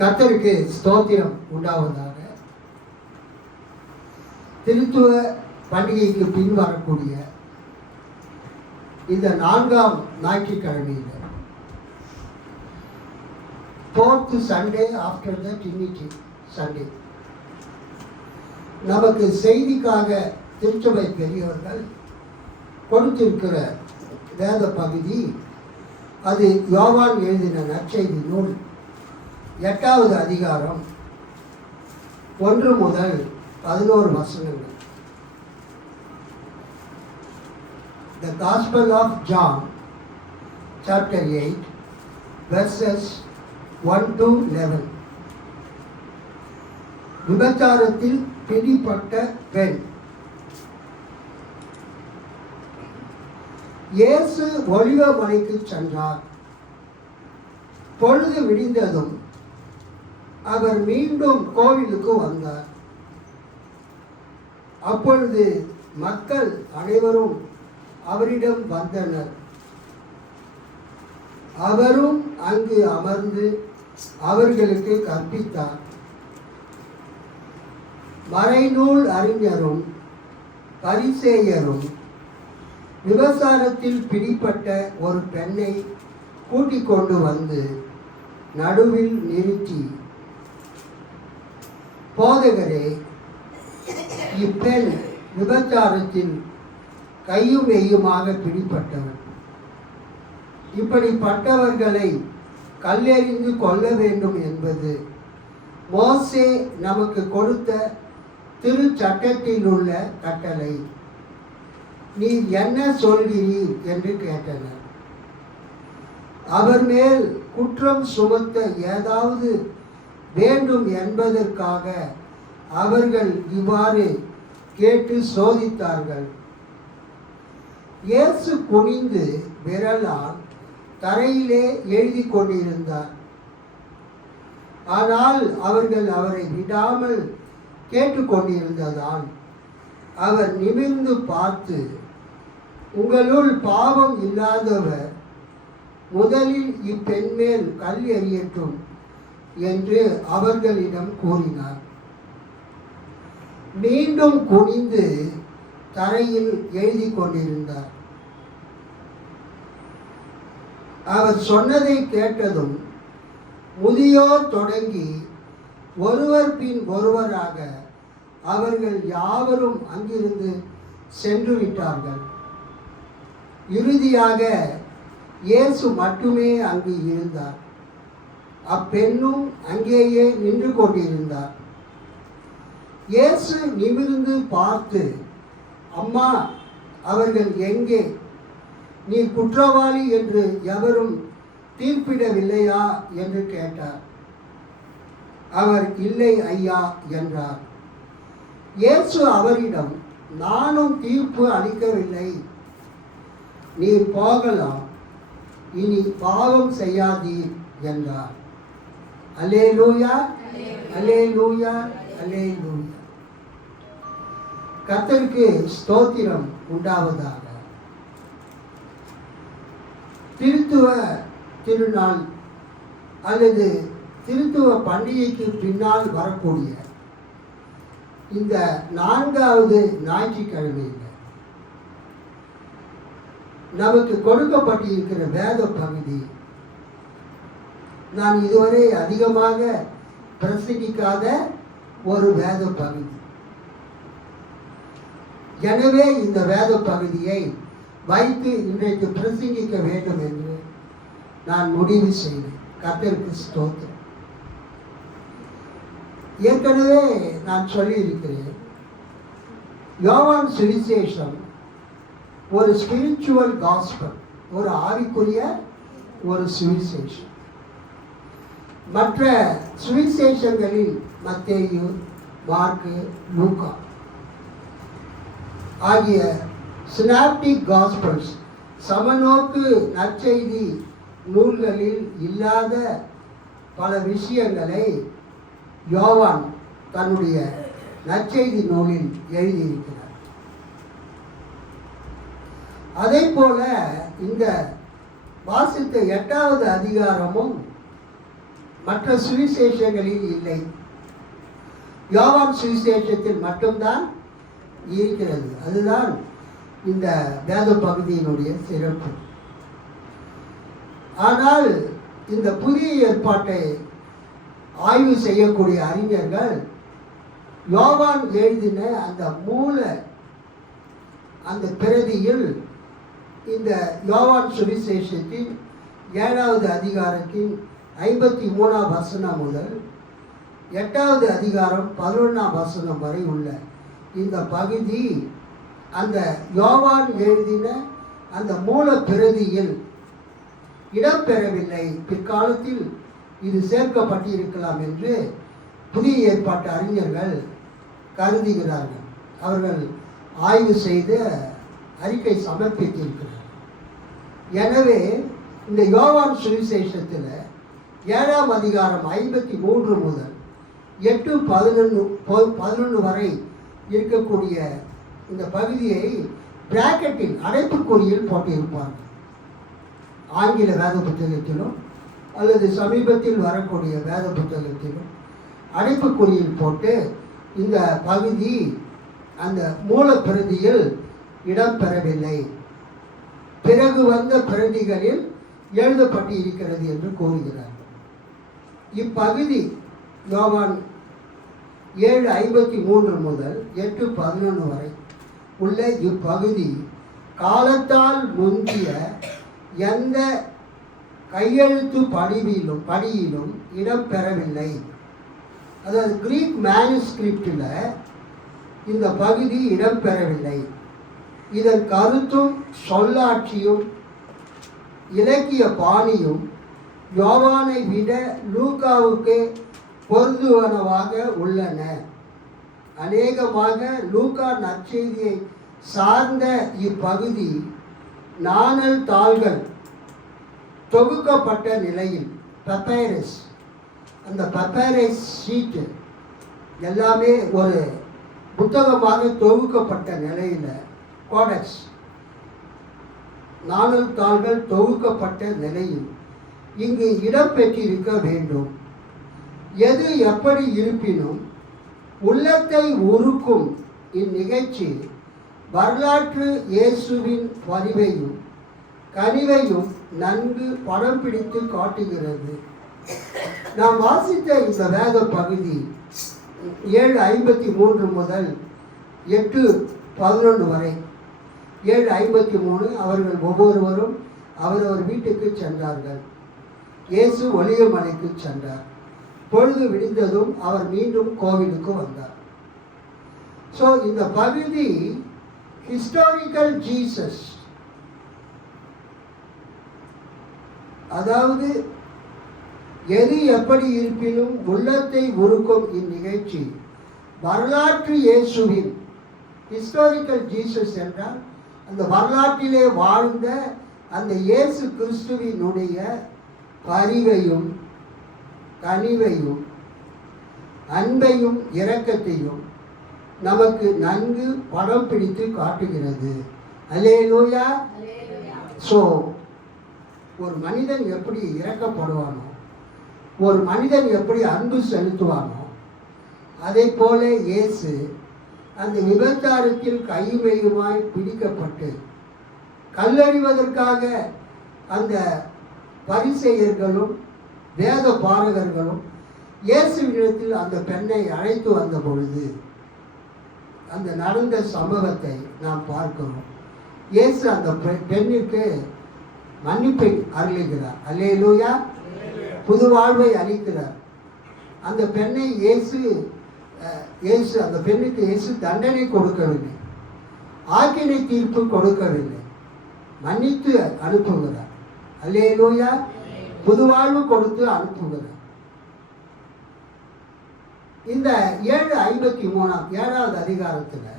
கர்த்தருக்கு ஸ்தோத்திரம் உண்டாவதாக. திருத்துவ பண்டிகைக்கு பின் வரக்கூடிய இந்த 4ஆம் ஞாயிற்றுக்கிழமையில், 4th Sunday after the Trinity Sunday, நமக்கு செய்திக்காக திருச்சபை பெரியவர்கள் கொடுத்திருக்கிற வேத பகுதி, அது யோவான் எழுதின நற்செய்தி நூல் 8வது அதிகாரம் 1 முதல் 11 வசனங்கள். The Gospel of John, chapter 8, verses 1 to 11. விபச்சாரத்தில் பிடிபட்ட பெண். இயேசு ஒலிவ மலைக்கு சென்றார். பொழுது விடிந்ததும் அவர் மீண்டும் கோவிலுக்கு வந்தார். அப்பொழுது மக்கள் அனைவரும் அவரிடம் வந்தனர். அவரும் அங்கு அமர்ந்து அவர்களுக்கு கற்பித்தார். மறைநூல் அறிஞரும் பரிசேயரும் விபச்சாரத்தில் பிடிபட்ட ஒரு பெண்ணை கூட்டிக் கொண்டு வந்து நடுவில் நிறுத்தி, போதகரே, இப்பெண் விபச்சாரத்தில் கையும் மெய்யுமாக பிடிப்பட்டவர். இப்படிப்பட்டவர்களை கல்லெறிந்து கொல்ல வேண்டும் என்பது மோசே நமக்கு கொடுத்த திருச்சட்டத்தில் உள்ள கட்டளை. நீர் என்ன சொல்கிறீர் என்று கேட்டனர். அவர் மேல் குற்றம் சுமத்த ஏதாவது வேண்டும் என்பதற்காக அவர்கள் இவ்வாறு கேட்டு சோதித்தார்கள். இயேசு குனிந்து விரலால் தரையிலே எழுதி கொண்டிருந்தார். ஆனால் அவர்கள் அவரை விடாமல் கேட்டுக்கொண்டிருந்ததால் அவர் நிமிர்ந்து பார்த்து, உங்களுள் பாவம் இல்லாதவர் முதலில் இப்பெண் மேல் கல் எறியட்டும் என்று அவர்களிடம் கூறினார். மீண்டும் குனிந்து தரையில் எழுதி கொண்டிருந்தார். அவர் சொன்னதை கேட்டதும் முதியோர் தொடங்கி ஒருவர் பின் ஒருவராக அவர்கள் யாவரும் அங்கிருந்து சென்று விட்டார்கள். இறுதியாக இயேசு மட்டுமே அங்கு இருந்தார். அப்பெண்ணும் அங்கேயே நின்று கொண்டிருந்தார். இயேசு நிமிர்ந்து பார்த்து, அம்மா, அவர்கள் எங்கே? நீ குற்றவாளி என்று எவரும் தீர்ப்பிடவில்லையா என்று கேட்டார். அவர், இல்லை ஐயா என்றார். இயேசு அவரிடம், நானும் தீர்ப்பு அளிக்கவில்லை, நீர் போகலாம், இனி பாவம் செய்யாதீர் என்றார். அல்லேலூயா, அல்லேலூயா, அல்லேலூயா. கர்த்தருக்கு ஸ்தோத்திரம் உண்டாவதாக. திருத்துவ திருநாள் அல்லது திருத்துவ பண்டிகைக்கு பின்னால் வரக்கூடிய இந்த 4வது ஞாயிற்றுக்கிழமையில் நமக்கு கொடுக்கப்பட்டிருக்கிற வேத பகுதி, நான் இதுவரை அதிகமாக பிரசங்கிக்காத ஒரு வேத பகுதி. எனவே இந்த வேத பகுதியை வைத்து இன்றைக்கு பிரசங்கிக்க வேண்டும் என்று நான் முடிவு செய்தேன். கர்த்தருக்கு ஸ்தோத்திரம். ஏற்கனவே நான் சொல்லியிருக்கிறேன், யோவான் சுவிசேஷம் ஒரு ஸ்பிரிச்சுவல் காஸ்பல், ஒரு ஆவிக்குரிய ஒரு சுவிசேஷம். மற்ற சுவிசேஷங்களில் மத்தேயு, மார்க்கு, லூக்கா ஆகிய சினாப்டிக் காஸ்பல்ஸ், சமநோக்கு நற்செய்தி நூல்களில் இல்லாத பல விஷயங்களை யோவான் தன்னுடைய நற்செய்தி நூலில் எழுதியிருக்கிறார். அதே போல இந்த வாசித்த 8வது அதிகாரமும் மற்ற சுவிசேஷங்களில் இல்லை. யோவான் சுவிசேஷத்தில் மட்டும்தான் இருக்கிறது. அதுதான் இந்த வேத பகுதியினுடைய சிறப்பு. ஆனால் இந்த புதிய ஏற்பாட்டை ஆய்வு செய்யக்கூடிய அறிஞர்கள் யோவான் எழுதின அந்த மூல அந்த பிரதியில் இந்த யோவான் சுவிசேஷத்தின் 7வது அதிகாரத்தின் 53ஆம் வசனம் முதல் 8வது அதிகாரம் 11ஆம் வசனம் வரை உள்ள இந்த பகுதி அந்த யோவான் எழுதின அந்த மூல பிரதியில் இடம்பெறவில்லை. பிற்காலத்தில் இது சேர்க்கப்பட்டிருக்கலாம் என்று புதிய ஏற்பாட்டு அறிஞர்கள் கருதுகிறார்கள். அவர்கள் ஆய்வு செய்து அறிக்கை சமர்ப்பித்திருக்கிறார்கள். எனவே இந்த யோவான் சுவிசேஷத்தில் 7ஆம் அதிகாரம் 53 முதல் 8-11 வரை இருக்கக்கூடிய இந்த பகுதியை பிராக்கெட்டில் அடைப்புக்குறியில் போட்டிருப்பார்கள். ஆங்கில வேத புத்தகத்திலும் அல்லது சமீபத்தில் வரக்கூடிய வேத புத்தகத்திலும் அடைப்புக்குறியில் போட்டு இந்த பகுதி அந்த மூல பிரதியில் இடம்பெறவில்லை, பிறகு வந்த பிரதிகளில் எழுதப்பட்டு இருக்கிறது என்று கூறுகிறார்கள். இப்பகுதி யோவான் 7:53 முதல் 8:11 வரை உள்ள இப்பகுதி காலத்தால் முந்திய எந்த கையெழுத்து படியிலும் இடம்பெறவில்லை. அதாவது கிரீக் மேனுஸ்கிரிப்டில் இந்த பகுதி இடம்பெறவில்லை. இதன் கருத்தும் சொல்லாட்சியும் இலக்கிய பாணியும் யோவானை விட லூக்காவுக்கு பொருந்துவனவாக உள்ளன. அநேகமாக லூக்கா நற்செய்தியை சார்ந்த இப்பகுதி நாணல் தாள்கள் தொகுக்கப்பட்ட நிலையில் பப்பைரஸ், அந்த பப்பைரஸ் ஷீட்டு எல்லாமே ஒரு புத்தகமாக தொகுக்கப்பட்ட நிலையில் கோடெக்ஸ் நாணல் தாள்கள் தொகுக்கப்பட்ட நிலையில் இங்கு இடம்பெற்றிருக்க வேண்டும். எது எப்படி இருப்பினும் உள்ளத்தை உருக்கும் இந்நிகழ்ச்சி வரலாற்று இயேசுவின் பரிவையும் கனிவையும் நன்கு படம் பிடித்து காட்டுகிறது. நாம் வாசித்த இந்த வேத பகுதி 7:53 முதல் 8:11 வரை. 7:53 அவர்கள் ஒவ்வொருவரும் அவரவர் வீட்டுக்கு சென்றார்கள். இயேசு ஒலிவமலைக்கு சென்றார். பொழுது விடிந்ததும் அவர் மீண்டும் கோவிலுக்கு வந்தார். ஸோ இந்த பகுதி ஹிஸ்டாரிக்கல் ஜீசஸ், அதாவது எது எப்படி இருப்பினும் உள்ளத்தை உருக்கும் இந்நிகழ்ச்சி வரலாற்று இயேசுவின், ஹிஸ்டாரிக்கல் ஜீசஸ் என்றால் அந்த வரலாற்றிலே வாழ்ந்த அந்த இயேசு கிறிஸ்துவினுடைய பரிவையும் கனிவையும் அன்பையும் இரக்கத்தையும் நமக்கு நன்கு படம் பிடித்து காட்டுகிறது. அல்லேலூயா. ஸோ ஒரு மனிதன் எப்படி இரக்கப்படுவானோ, ஒரு மனிதன் எப்படி அன்பு செலுத்துவானோ, அதை போல இயேசு அந்த விபச்சாரத்தில் கையுமையுமாய் பிடிக்கப்பட்டு கல்லறிவதற்காக அந்த பரிசேயர்களும் வேத பாரகர்களும் இயேசுவிடத்தில் அந்த பெண்ணை அழைத்து வந்த பொழுது அந்த நடந்த சம்பவத்தை நாம் பார்க்கிறோம். இயேசு அந்த பெண்ணிற்கு மன்னிப்பை அருளுகிறார். அல்லேலூயா. புது வாழ்வை அளிக்கிறார். அந்த பெண்ணை இயேசு அந்த பெண்ணுக்கு இயேசு தண்டனை கொடுக்கவில்லை, ஆக்கினை தீர்ப்பு கொடுக்கவில்லை, மன்னித்து அனுப்புகிறார். அல்லேலூயா. புது வாழ்வு கொடுத்து அனுப்புகிறார். இந்த 7:53 7வது அதிகாரத்தில்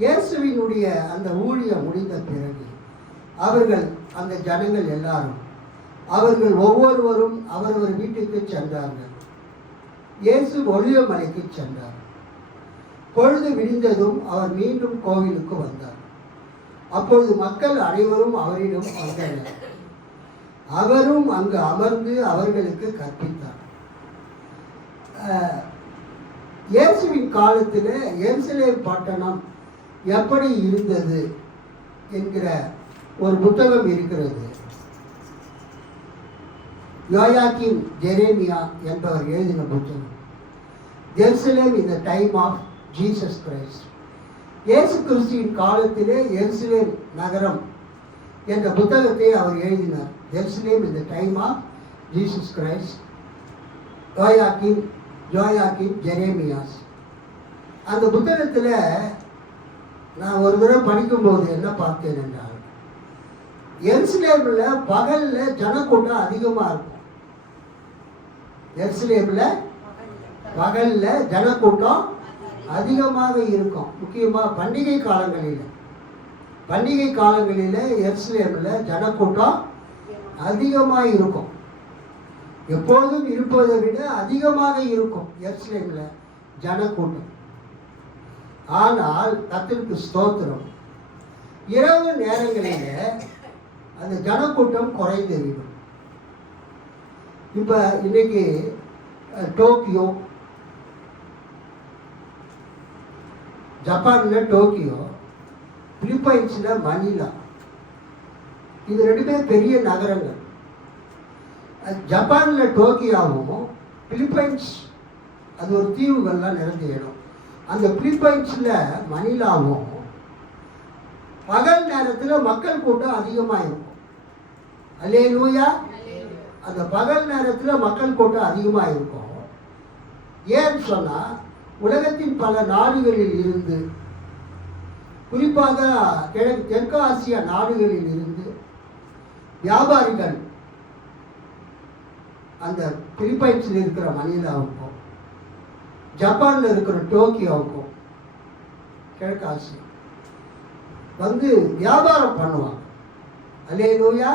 இயேசுவினுடைய அந்த ஊழியம் முடிந்த பிறகு அவர்கள் அந்த ஜனங்கள் எல்லாரும் அவர்கள் ஒவ்வொருவரும் அவரவர் வீட்டுக்கு சென்றார்கள். இயேசு ஒலிவமலைக்கு சென்றார். பொழுது விடிந்ததும் அவர் மீண்டும் கோவிலுக்கு வந்தார். அப்பொழுது மக்கள் அனைவரும் அவரிடம் வந்தனர். அவரும் அங்கு அமர்ந்து அவர்களுக்கு கற்பித்தார். இயேசுவின் காலத்தில் எருசலேம் பட்டணம் எப்படி இருந்தது என்கிற ஒரு புத்தகம் இருக்கிறது. யோயாக்கீம் ஜெரேமியா என்பவர் எழுதின புத்தகம், Jerusalem in the time of Jesus Christ. Yesu கிறிஸ்துவின் காலத்திலே எருசலேம் நகரம் என்ற புத்தகத்தை அவர் எழுதினார். Jerusalem in the time of Jesus Christ, Joachim Jeremias. அந்த புத்தகத்தில் நான் ஒரு தடவை படிக்கும்போது என்ன பார்த்தேன் என்றால், எருசலேமில் பகலில் ஜனக்கூட்டம் அதிகமாக இருக்கும். எருசலேமில் பகலில் ஜனக்கூட்டம் அதிகமாக இருக்கும். முக்கியமாக பண்டிகை காலங்களில் எருசலேமில் ஜனக்கூட்டம் அதிகமாக இருக்கும். எப்பொழுதும் இருப்பதை விட அதிகமாக இருக்கும் எருசலேமில் ஜனக்கூட்டம். ஆனால் கர்த்தருக்கு ஸ்தோத்திரம், இரவு நேரங்களில் அந்த ஜனக்கூட்டம் குறைந்துவிடும். இப்போ இன்னைக்கு டோக்கியோ, ஜப்பானில் டோக்கியோ, பிலிப்பைன்ஸில் மணிலா, இது ரெண்டுமே பெரிய நகரங்கள். ஜப்பானில் டோக்கியோவும் பிலிப்பைன்ஸ் அது ஒரு தீவுகள்லாம் நிறைஞ்ச இடம். அந்த பிலிப்பைன்ஸில் மணிலாவும் பகல் நேரத்தில் மக்கள் கூட்டம் அதிகமாக இருக்கும். அல்லேலூயா. அந்த பகல் நேரத்தில் மக்கள் கூட்டம் அதிகமாக இருக்கும். ஏன்னு சொன்னால், உலகத்தின் பல நாடுகளில் இருந்து, குறிப்பாக தெற்கு ஆசியா நாடுகளில் இருந்து வியாபாரிகள் அந்த பிலிப்பைன்ஸில் இருக்கிற மணிலாவுக்கும் ஜப்பானில் இருக்கிற டோக்கியோவுக்கும் கிழக்கு ஆசியா வந்து வியாபாரம் பண்ணுவாங்க. அல்லேலூயா.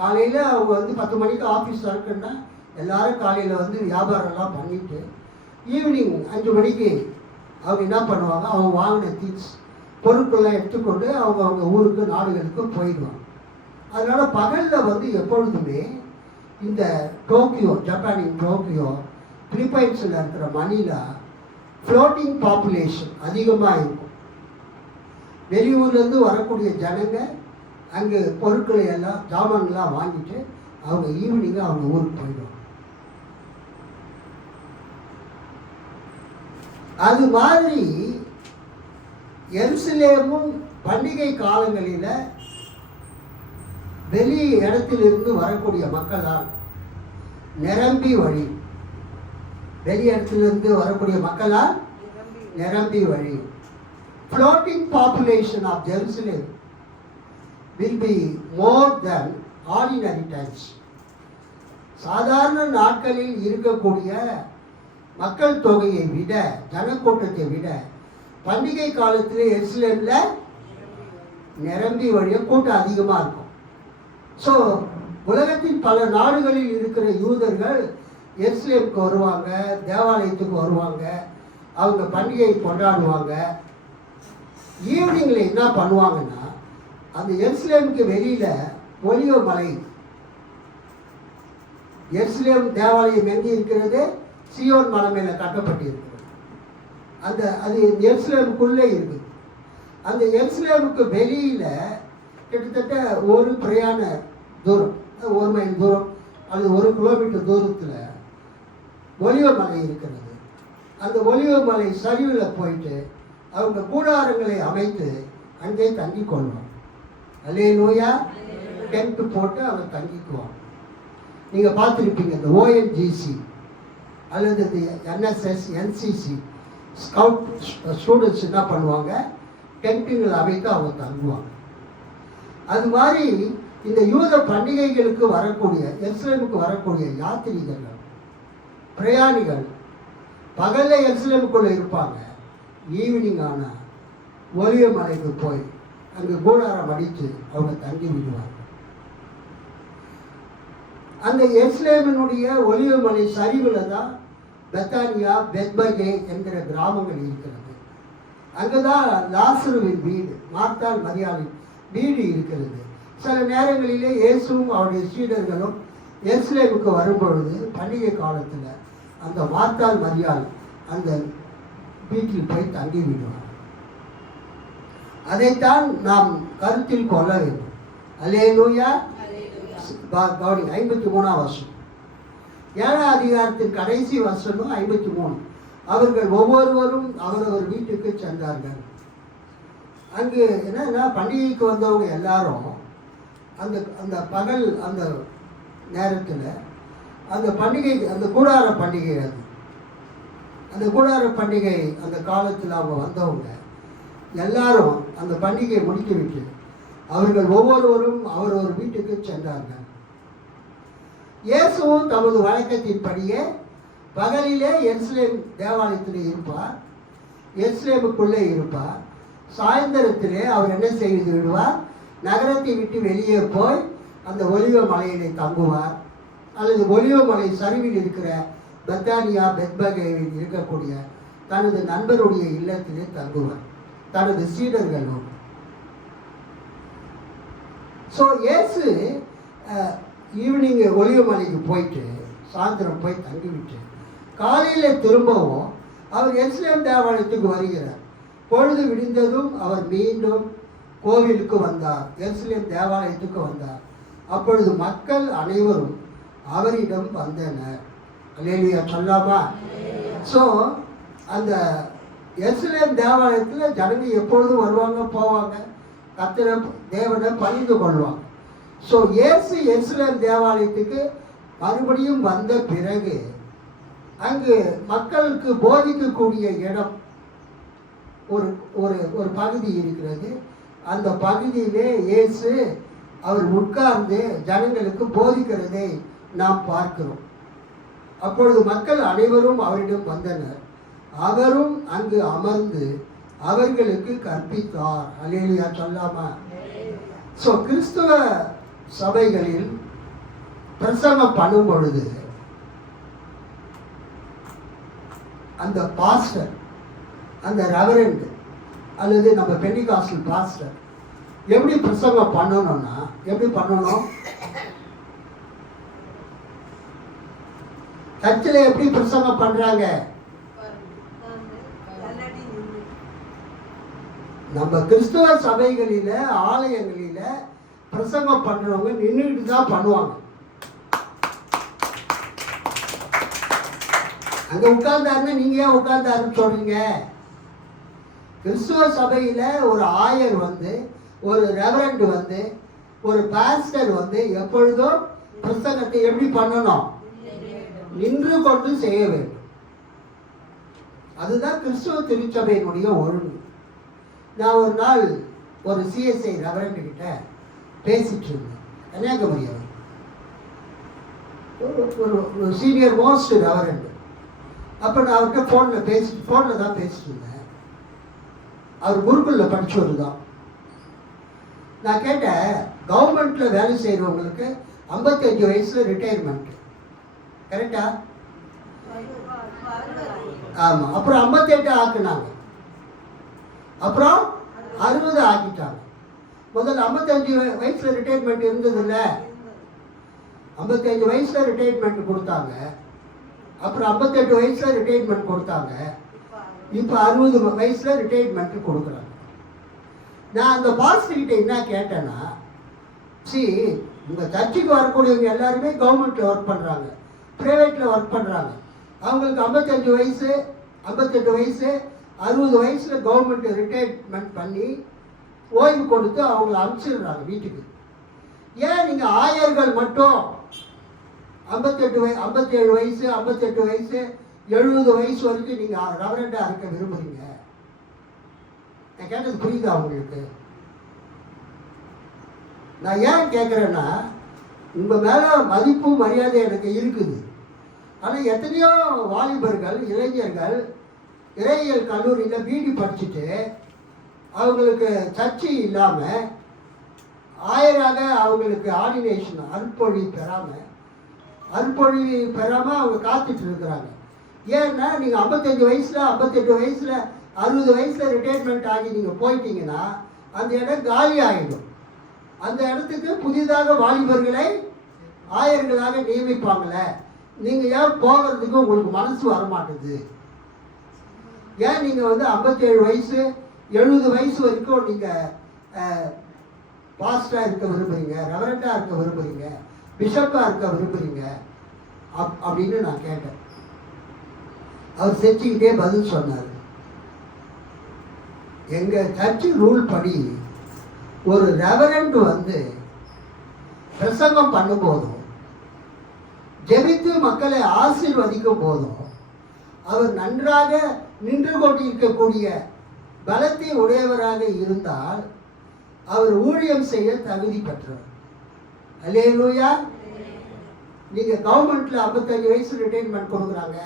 காலையில் அவங்க வந்து 10 மணிக்கு ஆஃபீஸ் இருக்குன்னா எல்லாரும் காலையில் வந்து வியாபாரம்லாம் பண்ணிவிட்டு ஈவினிங் 5 மணிக்கு அவங்க என்ன பண்ணுவாங்க, அவங்க வாங்கின திங்ஸ் பொருட்கள்லாம் எடுத்துக்கொண்டு அவங்க ஊருக்கு நாடுகளுக்கு போயிடுவாங்க. அதனால் பகலில் வந்து எப்பொழுதுமே இந்த டோக்கியோ, ஜப்பானின் டோக்கியோ, பிலிப்பைன்ஸில் இருக்கிற மணிலா ஃப்ளோட்டிங் பாப்புலேஷன் அதிகமாக இருக்கும். வெளியூர்லேருந்து வரக்கூடிய ஜனங்க அங்கே பொருட்களை எல்லாம் ஜாமான்லாம் வாங்கிட்டு அவங்க ஈவினிங்கு அவங்க ஊருக்கு போயிடுவாங்க. அது மாதிரி எருசலேமும் பண்டிகை காலங்களில் வெளி இடத்திலிருந்து வரக்கூடிய மக்களால் நிரம்பி வழியும். வெளி இடத்திலிருந்து வரக்கூடிய மக்களால் நிரம்பி வழியும். Floating population of Jerusalem will be more than ordinary times. சாதாரண நாட்களில் இருக்கக்கூடிய மக்கள் தொகையை விட, ஜனக்கூட்டத்தை விட பண்டிகை காலத்தில் எருசலேமில் நிரம்பி வழிய கூட்டம் அதிகமாக இருக்கும். ஸோ உலகத்தின் பல நாடுகளில் இருக்கிற யூதர்கள் எருசலேமுக்கு வருவாங்க, தேவாலயத்துக்கு வருவாங்க, அவங்க பண்டிகையை கொண்டாடுவாங்க. ஈவினிங்கில் என்ன பண்ணுவாங்கன்னா, அந்த எருசலேமுக்கு வெளியில் ஒலிவ மலை, எருசலேம் தேவாலயம் எங்கே இருக்கிறது, சியோன் மலை மேலே கட்டப்பட்டிருக்கிறது. அது எருசலேமுக்குள்ளே இருக்குது. அந்த எருசலேமுக்கு வெளியில் கிட்டத்தட்ட ஒரு பிரயாண தூரம், 1 மைல் தூரம் அல்லது 1 கிலோமீட்டர் தூரத்தில் ஒலிவ மலை இருக்கிறது. அந்த ஒலிவ மலை சரிவில் போயிட்டு அவங்க கூடாரங்களை அமைத்து அங்கே தங்கி கொள்வாங்க. அல்லேலூயா. டென்ட் போட்டு அவங்க தங்கிக்குவாங்க. நீங்கள் பார்த்துருப்பீங்க, இந்த ONGC அல்லது இந்த NSS, NCC ஸ்கவுட் ஸ்டூடெண்ட்ஸ் என்ன பண்ணுவாங்க, டென்ட்டுங்களை அமைத்து அவங்க தங்குவாங்க. அது மாதிரி இந்த யூத பண்டிகைகளுக்கு வரக்கூடிய, எருசலேமுக்கு வரக்கூடிய யாத்திரிகர்கள், பிரயாணிகள் பகலில் எருசலேமுக்குள்ளே இருப்பாங்க. ஈவினிங் ஆனால் ஒலிவ மலைக்கு போய் அங்கே கூடாரம் அடித்து அவங்க தங்கி விடுவாங்க. அந்த எருசலேமினுடைய ஒலிவ மலை சரிவில் தான் பெத்தானியா, பெத்பகே என்கிற கிராமங்கள் இருக்கிறது. அங்கே தான் லாசருவின் வீடு, மார்த்தாள் மரியாளின் வீடு இருக்கிறது. சில நேரங்களிலே இயேசுவும் அவருடைய சீடர்களும் எருசலேமுக்கு வரும்பொழுது பண்டிகை காலத்தில் அந்த மார்த்தாள் மரியாள் அந்த வீட்டில் போய் தங்கி விடுவார். அதைத்தான் நாம் கருத்தில் கொள்ள வேண்டும். அல்லேலூயா. 53ஆம் வசனம், 7ஆம் அதிகாரத்தின் கடைசி வசனம் 53. அவர்கள் ஒவ்வொருவரும் அவரவர் வீட்டுக்கு சென்றார்கள். அங்கு என்னன்னா பண்டிகைக்கு வந்தவங்க எல்லாரும் அந்த அந்த பகல் அந்த நேரத்தில் அந்த பண்டிகை, அந்த கூடார பண்டிகை, அந்த கூடார பண்டிகை அந்த காலத்தில் அவங்க வந்தவங்க எல்லாரும் அந்த பண்டிகையை முடித்து விட்டு அவர்கள் ஒவ்வொருவரும் அவரவர் வீட்டுக்கு சென்றார்கள். இயேசுவும் தமது வழக்கத்தின்படியே பகலிலே எருசலேம் தேவாலயத்திலே இருப்பார், எருசலேமுக்குள்ளே இருப்பார். சாயந்தரத்திலே அவர் என்ன செய்து விடுவார், நகரத்தை விட்டு வெளியே போய் அந்த ஒலிவ மலையிலே தங்குவார், அல்லது ஒலிவ மலை சரிவில் இருக்கிற பெத்தானியா பெத்பகேவில் இருக்கக்கூடிய தனது நண்பருடைய இல்லத்திலே தங்குவார், தனது சீடர்களும். ஸோ இயேசு ஈவினிங் ஒலிவ மலைக்கு போயிட்டு சாயந்தரம் போய் தங்கிவிட்டு காலையில் திரும்பவும் அவர் எருசலேம் தேவாலயத்துக்கு வருகிறார். பொழுது விடிந்ததும் அவர் மீண்டும் கோவிலுக்கு வந்தார், எருசலேம் தேவாலயத்துக்கு வந்தார். அப்பொழுது மக்கள் அனைவரும் அவரிடம் வந்தனர். அல்லேலூயா சொல்லாமா? ஸோ அந்த எருசலேம் தேவாலயத்தில் ஜனங்க எப்பொழுதும் வருவாங்க போவாங்க, கர்த்தரை தேவனை பணிந்து கொள்வாங்க. ஸோ இயேசு எருசலேம் தேவாலயத்துக்கு மறுபடியும் வந்த பிறகு அங்கு மக்களுக்கு போதிக்கக்கூடிய இடம் ஒரு ஒரு ஒரு பகுதி இருக்கிறது. அந்த பகுதியிலே இயேசு அவர் உட்கார்ந்து ஜனங்களுக்கு போதிக்கிறதை நாம் பார்க்கிறோம். அப்பொழுது மக்கள் அனைவரும் அவரிடம் வந்தனர். அவரும் அங்கு அமர்ந்து அவர்களுக்கு கற்பித்தார். அல்லேலூயா சொல்லாமா? ஸோ கிறிஸ்துவ சபைகளில் பிரசங்கம் பண்ணும் பொழுது அந்த பாஸ்டர், அந்த ரெவரண்ட் அல்லது நம்ம பெண்டிகாஸ்டல் பாஸ்டர் எப்படி பிரசங்கம் பண்ணணும்னா எப்படி பண்ணணும், சர்ச்சில் எப்படி பிரசங்கம் பண்றாங்க, நம்ம கிறிஸ்துவ சபைகளில ஆலயங்களில பிரசங்கம் பண்றவங்க நின்றுட்டு தான் பண்ணுவாங்க. அங்க உட்கார்ந்தாருன்னா நீங்க ஏன் உட்கார்ந்தாருன்னு சொல்றீங்க? கிறிஸ்துவ சபையில ஒரு ஆயர் வந்து, ஒரு ரெவரண்ட் வந்து, ஒரு பாஸ்டர் வந்து எப்பொழுதும் பிரசங்கத்தை எப்படி பண்ணணும், நின்று கொண்டு செய்ய வேண்டும். அதுதான் கிறிஸ்துவ திருச்சபையினுடைய ஒழுங்கு. நான் ஒரு நாள் ஒரு சிஎஸ்ஐ ரெவரண்ட் கிட்ட பேசிட்டு இருந்தேன், கன்னியாகுமரி. ஒரு சீனியர் மோஸ்ட் ரெவரண்ட். அப்போ நான் அவர்கிட்ட ஃபோனில் தான் பேசிட்டு இருந்தேன். அவர் குருகுலில் படித்தவர் தான். நான் கேட்டேன், கவர்மெண்ட்டில் வேலை செய்கிறவங்களுக்கு 55 வயசில் ரிட்டையர்மெண்ட் கரெக்டா? ஆமாம். அப்புறம் 58 ஆக்குனாங்க, அப்புறம் 60 ஆக்கிட்டாங்க. முதல்ல 55 வயசில் ரிட்டையர்மெண்ட் இருந்தது இல்லை, 55 வயசில் ரிட்டையர்மெண்ட் கொடுத்தாங்க. அப்புறம் 58 வயசில் ரிட்டையர்மெண்ட் கொடுத்தாங்க. இப்போ 60 வயசில் ரிட்டையர்மெண்ட் கொடுக்குறாங்க. நான் அந்த பாஸ்டர்கிட்ட என்ன கேட்டேன்னா, உங்கள் சர்ச்சுக்கு வரக்கூடியவங்க எல்லாருமே கவர்மெண்ட்டில் ஒர்க் பண்ணுறாங்க, ப்ரைவேட்டில் ஒர்க் பண்ணுறாங்க. அவங்களுக்கு 55 வயசு 58 வயசு 60 வயசில் கவர்மெண்ட் ரிட்டையர்மெண்ட் பண்ணி ஓய்வு கொடுத்து அவங்கள அனுப்பிச்சிடுறாங்க வீட்டுக்கு. ஏன் நீங்கள் ஆயர்கள் மட்டும் 57 வயசு 58 வயசு 70 வயசு வரைக்கும் நீங்கள் ரெவரண்டாக இருக்க விரும்புகிறீங்க? நான் கேட்டது புரியுதா உங்களுக்கு? நான் ஏன் கேட்குறேன்னா, உங்கள் மேலே மதிப்பு மரியாதை எனக்கு இருக்குது. ஆனால் எத்தனையோ வாலிபர்கள் இளைஞர்கள் இறையியல் கல்லூரியில் பிடி படிச்சுட்டு அவங்களுக்கு சர்ச்சை இல்லாமல் ஆயராக அவங்களுக்கு ஆர்டினேஷன் அருட்பொழிவு பெறாமல் அவங்க காத்துட்டு இருக்கிறாங்க. ஏன்னா நீங்கள் 55 வயசில் 58 வயசில் 60 வயசில் ரிட்டையர்மெண்ட் ஆகி நீங்கள் போயிட்டீங்கன்னா அந்த இடம் காலி ஆகிடும். அந்த இடத்துக்கு புதிதாக வாலிபர்களை ஆயர்களாக நியமிப்பாங்களே, நீங்கள் ஏன் போகிறதுக்கு உங்களுக்கு மனசு வரமாட்டுது? ஏன் நீங்கள் 57 வயசு 70 வயசு வரைக்கும் நீங்கள் பாஸ்டராக இருக்க விரும்புகிறீங்க, ரெவரண்டாக இருக்க விரும்புகிறீங்க, பிஷப்பாக இருக்க விரும்புகிறீங்க அப்படின்னு நான் கேட்டேன். அவர் செஞ்சுக்கிட்டே பதில் சொன்னார். எங்கள் சர்ச்சு ரூல் படி ஒரு ரெவரண்ட் பிரசங்கம் பண்ணும் போதும், ஜெபித்து மக்களை ஆசீர்வதிக்கும் போதும், அவர் நன்றாக நின்று கொண்டிருக்கக்கூடிய பலத்தை உடையவராக இருந்தால் அவர் ஊழியம் செய்ய தகுதி பெற்றவர். அல்லேலூயா. நீங்கள் கவர்மெண்ட்டில் 55 வயசு ரிட்டைர்மெண்ட் கொடுக்குறாங்க,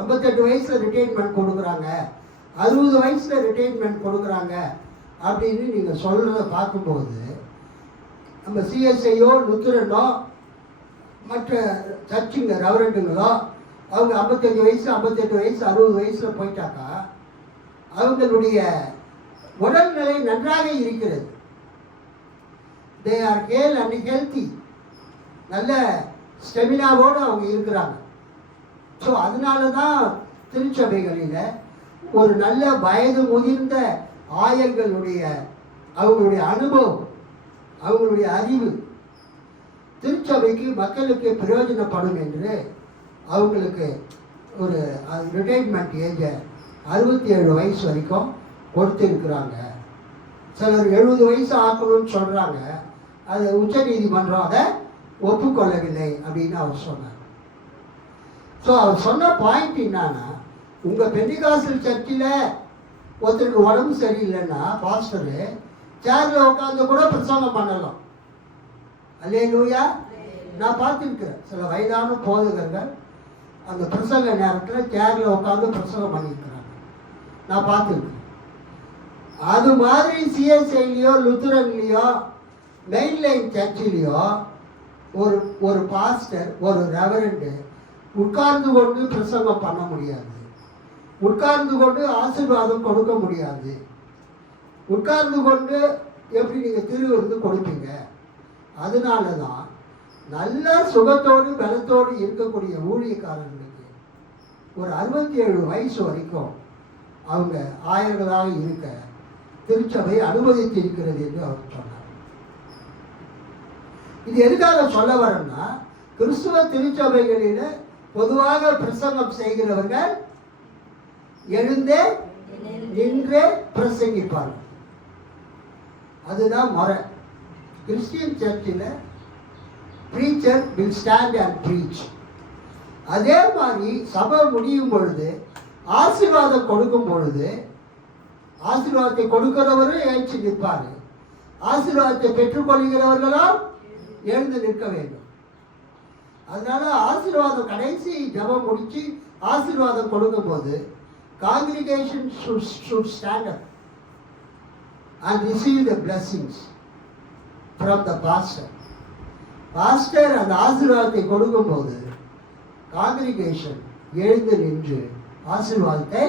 58 வயசில் ரிட்டைர்மெண்ட் கொடுக்குறாங்க, 60 வயசில் ரிட்டைர்மெண்ட் கொடுக்குறாங்க அப்படின்னு நீங்கள் சொல்கிறத பார்க்கும்போது, நம்ம சிஎஸ்ஐயோ லுத்துரனோ மற்ற சர்ச்சுங்க ரெவரண்டுங்களோ அவங்க 55 வயசு 58 வயசு 60 வயசில் போயிட்டாக்கா அவங்களுடைய உடல்நிலை நன்றாக இருக்கிறது. They are Hale and healthy, நல்ல ஸ்டெமினாவோடு அவங்க இருக்கிறாங்க. ஸோ அதனால தான் திருச்சபைகளில் ஒரு நல்ல வயது முதிர்ந்த ஆயர்களுடைய அவங்களுடைய அனுபவம், அவங்களுடைய அறிவு திருச்சபைக்கு மக்களுக்கு பிரயோஜனப்படும் என்று அவங்களுக்கு ஒரு ரிட்டைர்மெண்ட் ஏஜை 67 வயசு வரைக்கும் கொடுத்துருக்குறாங்க. சிலர் 70 வயசு ஆக்கணும்னு சொல்கிறாங்க. அது உச்ச நீதிமன்றம் அதை ஒப்புக்கொள்ளவில்லை அப்படின்னு அவர் சொன்னார். ஸோ அவர் சொன்ன பாயிண்ட் என்னன்னா, உங்கள் பெண்டிகாசல் சர்ச்சில் ஒருத்தருக்கு உடம்பு சரியில்லைன்னா பாஸ்டரு சேரில் உட்காந்து கூட பிரசங்கம் பண்ணலாம். அல்லேலூயா. நான் பார்த்துருக்கிறேன் சில வயதான போதகர்கள் அந்த பிரசங்க நேரத்தில் சேரில் உட்காந்து பிரசங்கம் பண்ணியிருக்கிறாங்க, நான் பார்த்துருக்கேன். அது மாதிரி சிஎஸ்ஐலையோ லுத்துரன்லேயோ மெயின்லைன் சர்ச்சிலேயோ ஒரு பாஸ்டர் ஒரு ரெவரண்டு உட்கார்ந்து கொண்டு பிரசங்கம் பண்ண முடியாது, உட்கார்ந்து கொண்டு ஆசீர்வாதம் கொடுக்க முடியாது. உட்கார்ந்து கொண்டு எப்படி நீங்கள் திருவிருந்து கொடுப்பீங்க? அதனால தான் நல்ல சுகத்தோடு பலத்தோடு இருக்கக்கூடிய ஊழியக்காரர்களுக்கு ஒரு 67 வயசு வரைக்கும் அவங்க ஆயர்களாக இருக்க திருச்சபை அனுமதித்து இருக்கிறது என்று அவர் சொன்னார். இது எதுக்காக சொல்ல வரேன்னா, கிறிஸ்துவ திருச்சபைகளில் பொதுவாக பிரசங்கம் செய்கிறவர்கள் எழுந்தே நின்றே பிரசங்கிப்பார்கள். அதுதான் முறை. கிறிஸ்டியன் சர்ச்சில் preacher will stand and preach. அதே மாதிரி சபை முடியும் பொழுது ஆசீர்வாதம் கொடுக்கும் பொழுது ஆசீர்வாதத்தை கொடுக்கிறவரும் எழுச்சி நிற்பார், ஆசீர்வாதத்தை பெற்றுக்கொள்கிறவர்களும் எழுந்து நிற்க வேண்டும். அதனால ஆசீர்வாதம் கடைசி ஜபம் முடிச்சு ஆசீர்வாதம் கொடுக்கும் போது congregation should stand up and receive the blessings from the pastor. Pastor அந்த ஆசீர்வாதத்தை கொடுக்கும் போது காங்கிரிகேஷன் எழுந்து நின்று ஆசீர்வாதத்தை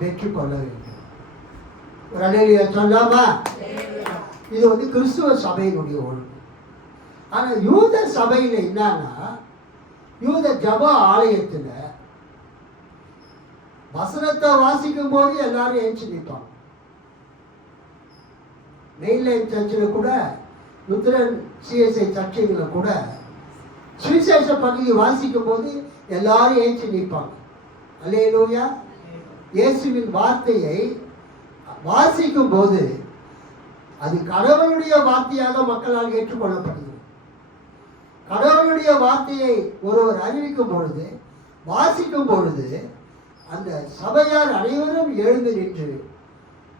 பெற்றுக்கொள்ள வேண்டும். ஒரு அல்லேலூயா சொல்லாமா? இது கிறிஸ்துவ சபையினுடைய ஒழுங்கு. ஆனால் யூத சபையில் என்னன்னா, யூத ஜப ஆலயத்தில் வசனத்தை வாசிக்கும் போது எல்லாரும் எழுச்சி நிற்பாங்க. மெயின்லைன் சர்ச்சில் கூட லுத்தரன் சிஎஸ்ஐ சர்ச்சைகளில் கூட சுவிசேஷ பகுதி வாசிக்கும் போது எல்லாரும் ஏற்றி நிற்பாங்க. அல்லேலூயா. இயேசுவின் வார்த்தையை வாசிக்கும் போது அது கடவுளுடைய வார்த்தையாக மக்களால் ஏற்றுக்கொள்ளப்படுகிறது. கடவுளுடைய வார்த்தையை ஒருவர் அறிவிக்கும் பொழுது வாசிக்கும் பொழுது அந்த சபையார் அனைவரும் எழுந்து நின்று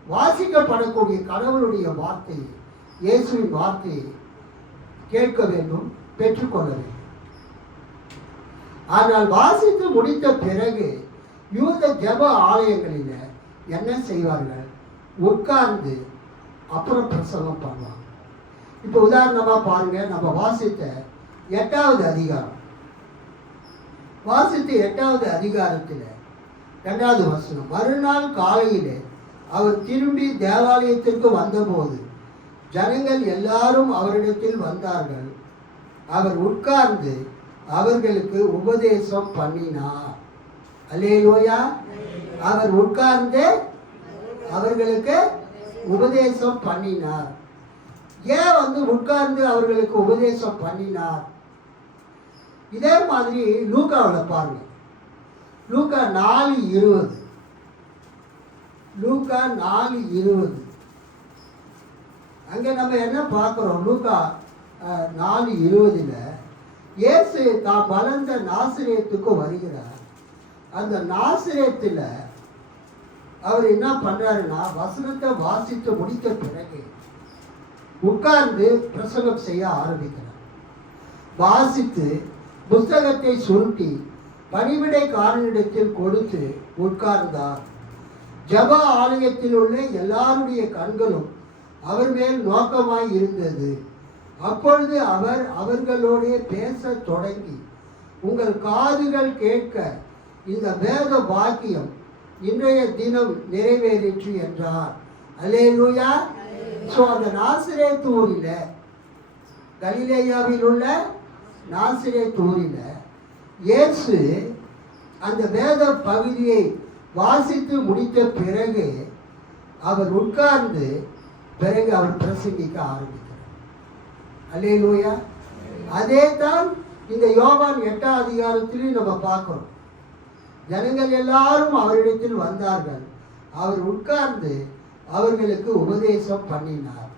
வாசிக்கப்படக்கூடிய கடவுளுடைய வார்த்தை இயேசுவின் வார்த்தையை கேட்க வேண்டும், பெற்றுக்கொள்ள வேண்டும். ஆனால் வாசித்து முடித்த பிறகு யூத ஜப ஆலயங்களில் என்ன செய்வார்கள்? உட்கார்ந்து அப்புறம் பிரசங்கம் பண்ணுவாங்க. இப்போ உதாரணமாக பாருங்க, நம்ம வாசித்த 8வது அதிகாரம், வாசித்த 8வது அதிகாரத்தில் 2வது வசனம், மறுநாள் காலையில் அவர் திரும்பி தேவாலயத்திற்கு வந்தபோது ஜனங்கள் எல்லாரும் அவரிடத்தில் வந்தார்கள். அவர் உட்கார்ந்து அவர்களுக்கு உபதேசம் பண்ணினார். அல்லேலூயா. அவர் உட்கார்ந்து அவர்களுக்கு உபதேசம் பண்ணினார். ஏன் உட்கார்ந்து அவர்களுக்கு உபதேசம் பண்ணினார்? இதே மாதிரி லூக்காவில் பாருங்க. லூக்கா 4:20. லூக்கா 4:20. அங்கே நம்ம என்ன பார்க்குறோம்? லூக்கா 4:20 இயேசு தான் வளர்ந்த நாசரேத்துக்கு வருகிறார். அந்த நாசரேத்தில் அவர் என்ன பண்ணுறாருன்னா, வசனத்தை வாசித்து முடித்த பிறகு உட்கார்ந்து பிரசங்கம் செய்ய ஆரம்பிக்கிறார். வாசித்து புஸ்தகத்தை சுருட்டி பணிவிடைக்காரனிடத்தில் கொடுத்து உட்கார்ந்தார். ஜப ஆலயத்தில் உள்ள எல்லாருடைய கண்களும் அவர் மேல் நோக்கமாய் இருந்தது. அப்பொழுது அவர் அவர்களோடே பேச தொடங்கி, உங்கள் காதுகள் கேட்க இந்த வேத வாக்கியம் இன்றைய தினம் நிறைவேறிற்று என்றார். அல்லேலூயா. ஸோ அந்த நாசரேத் ஊரில், கலிலேயாவில் உள்ள நாசரேத் ஊரில் இயேசு அந்த வேத பகுதியை வாசித்து முடித்த பிறகு அவர் உட்கார்ந்து பிறகு அவர் பிரசங்கிக்க ஆரம்பிக்கிறார். அல்லேலூயா. அதே தான் இந்த யோவான் 8ஆம் அதிகாரத்திலையும் நம்ம பார்க்கிறோம். ஜனங்கள் எல்லாரும் அவரிடத்தில் வந்தார்கள். அவர் உட்கார்ந்து அவர்களுக்கு உபதேசம் பண்ணினார்.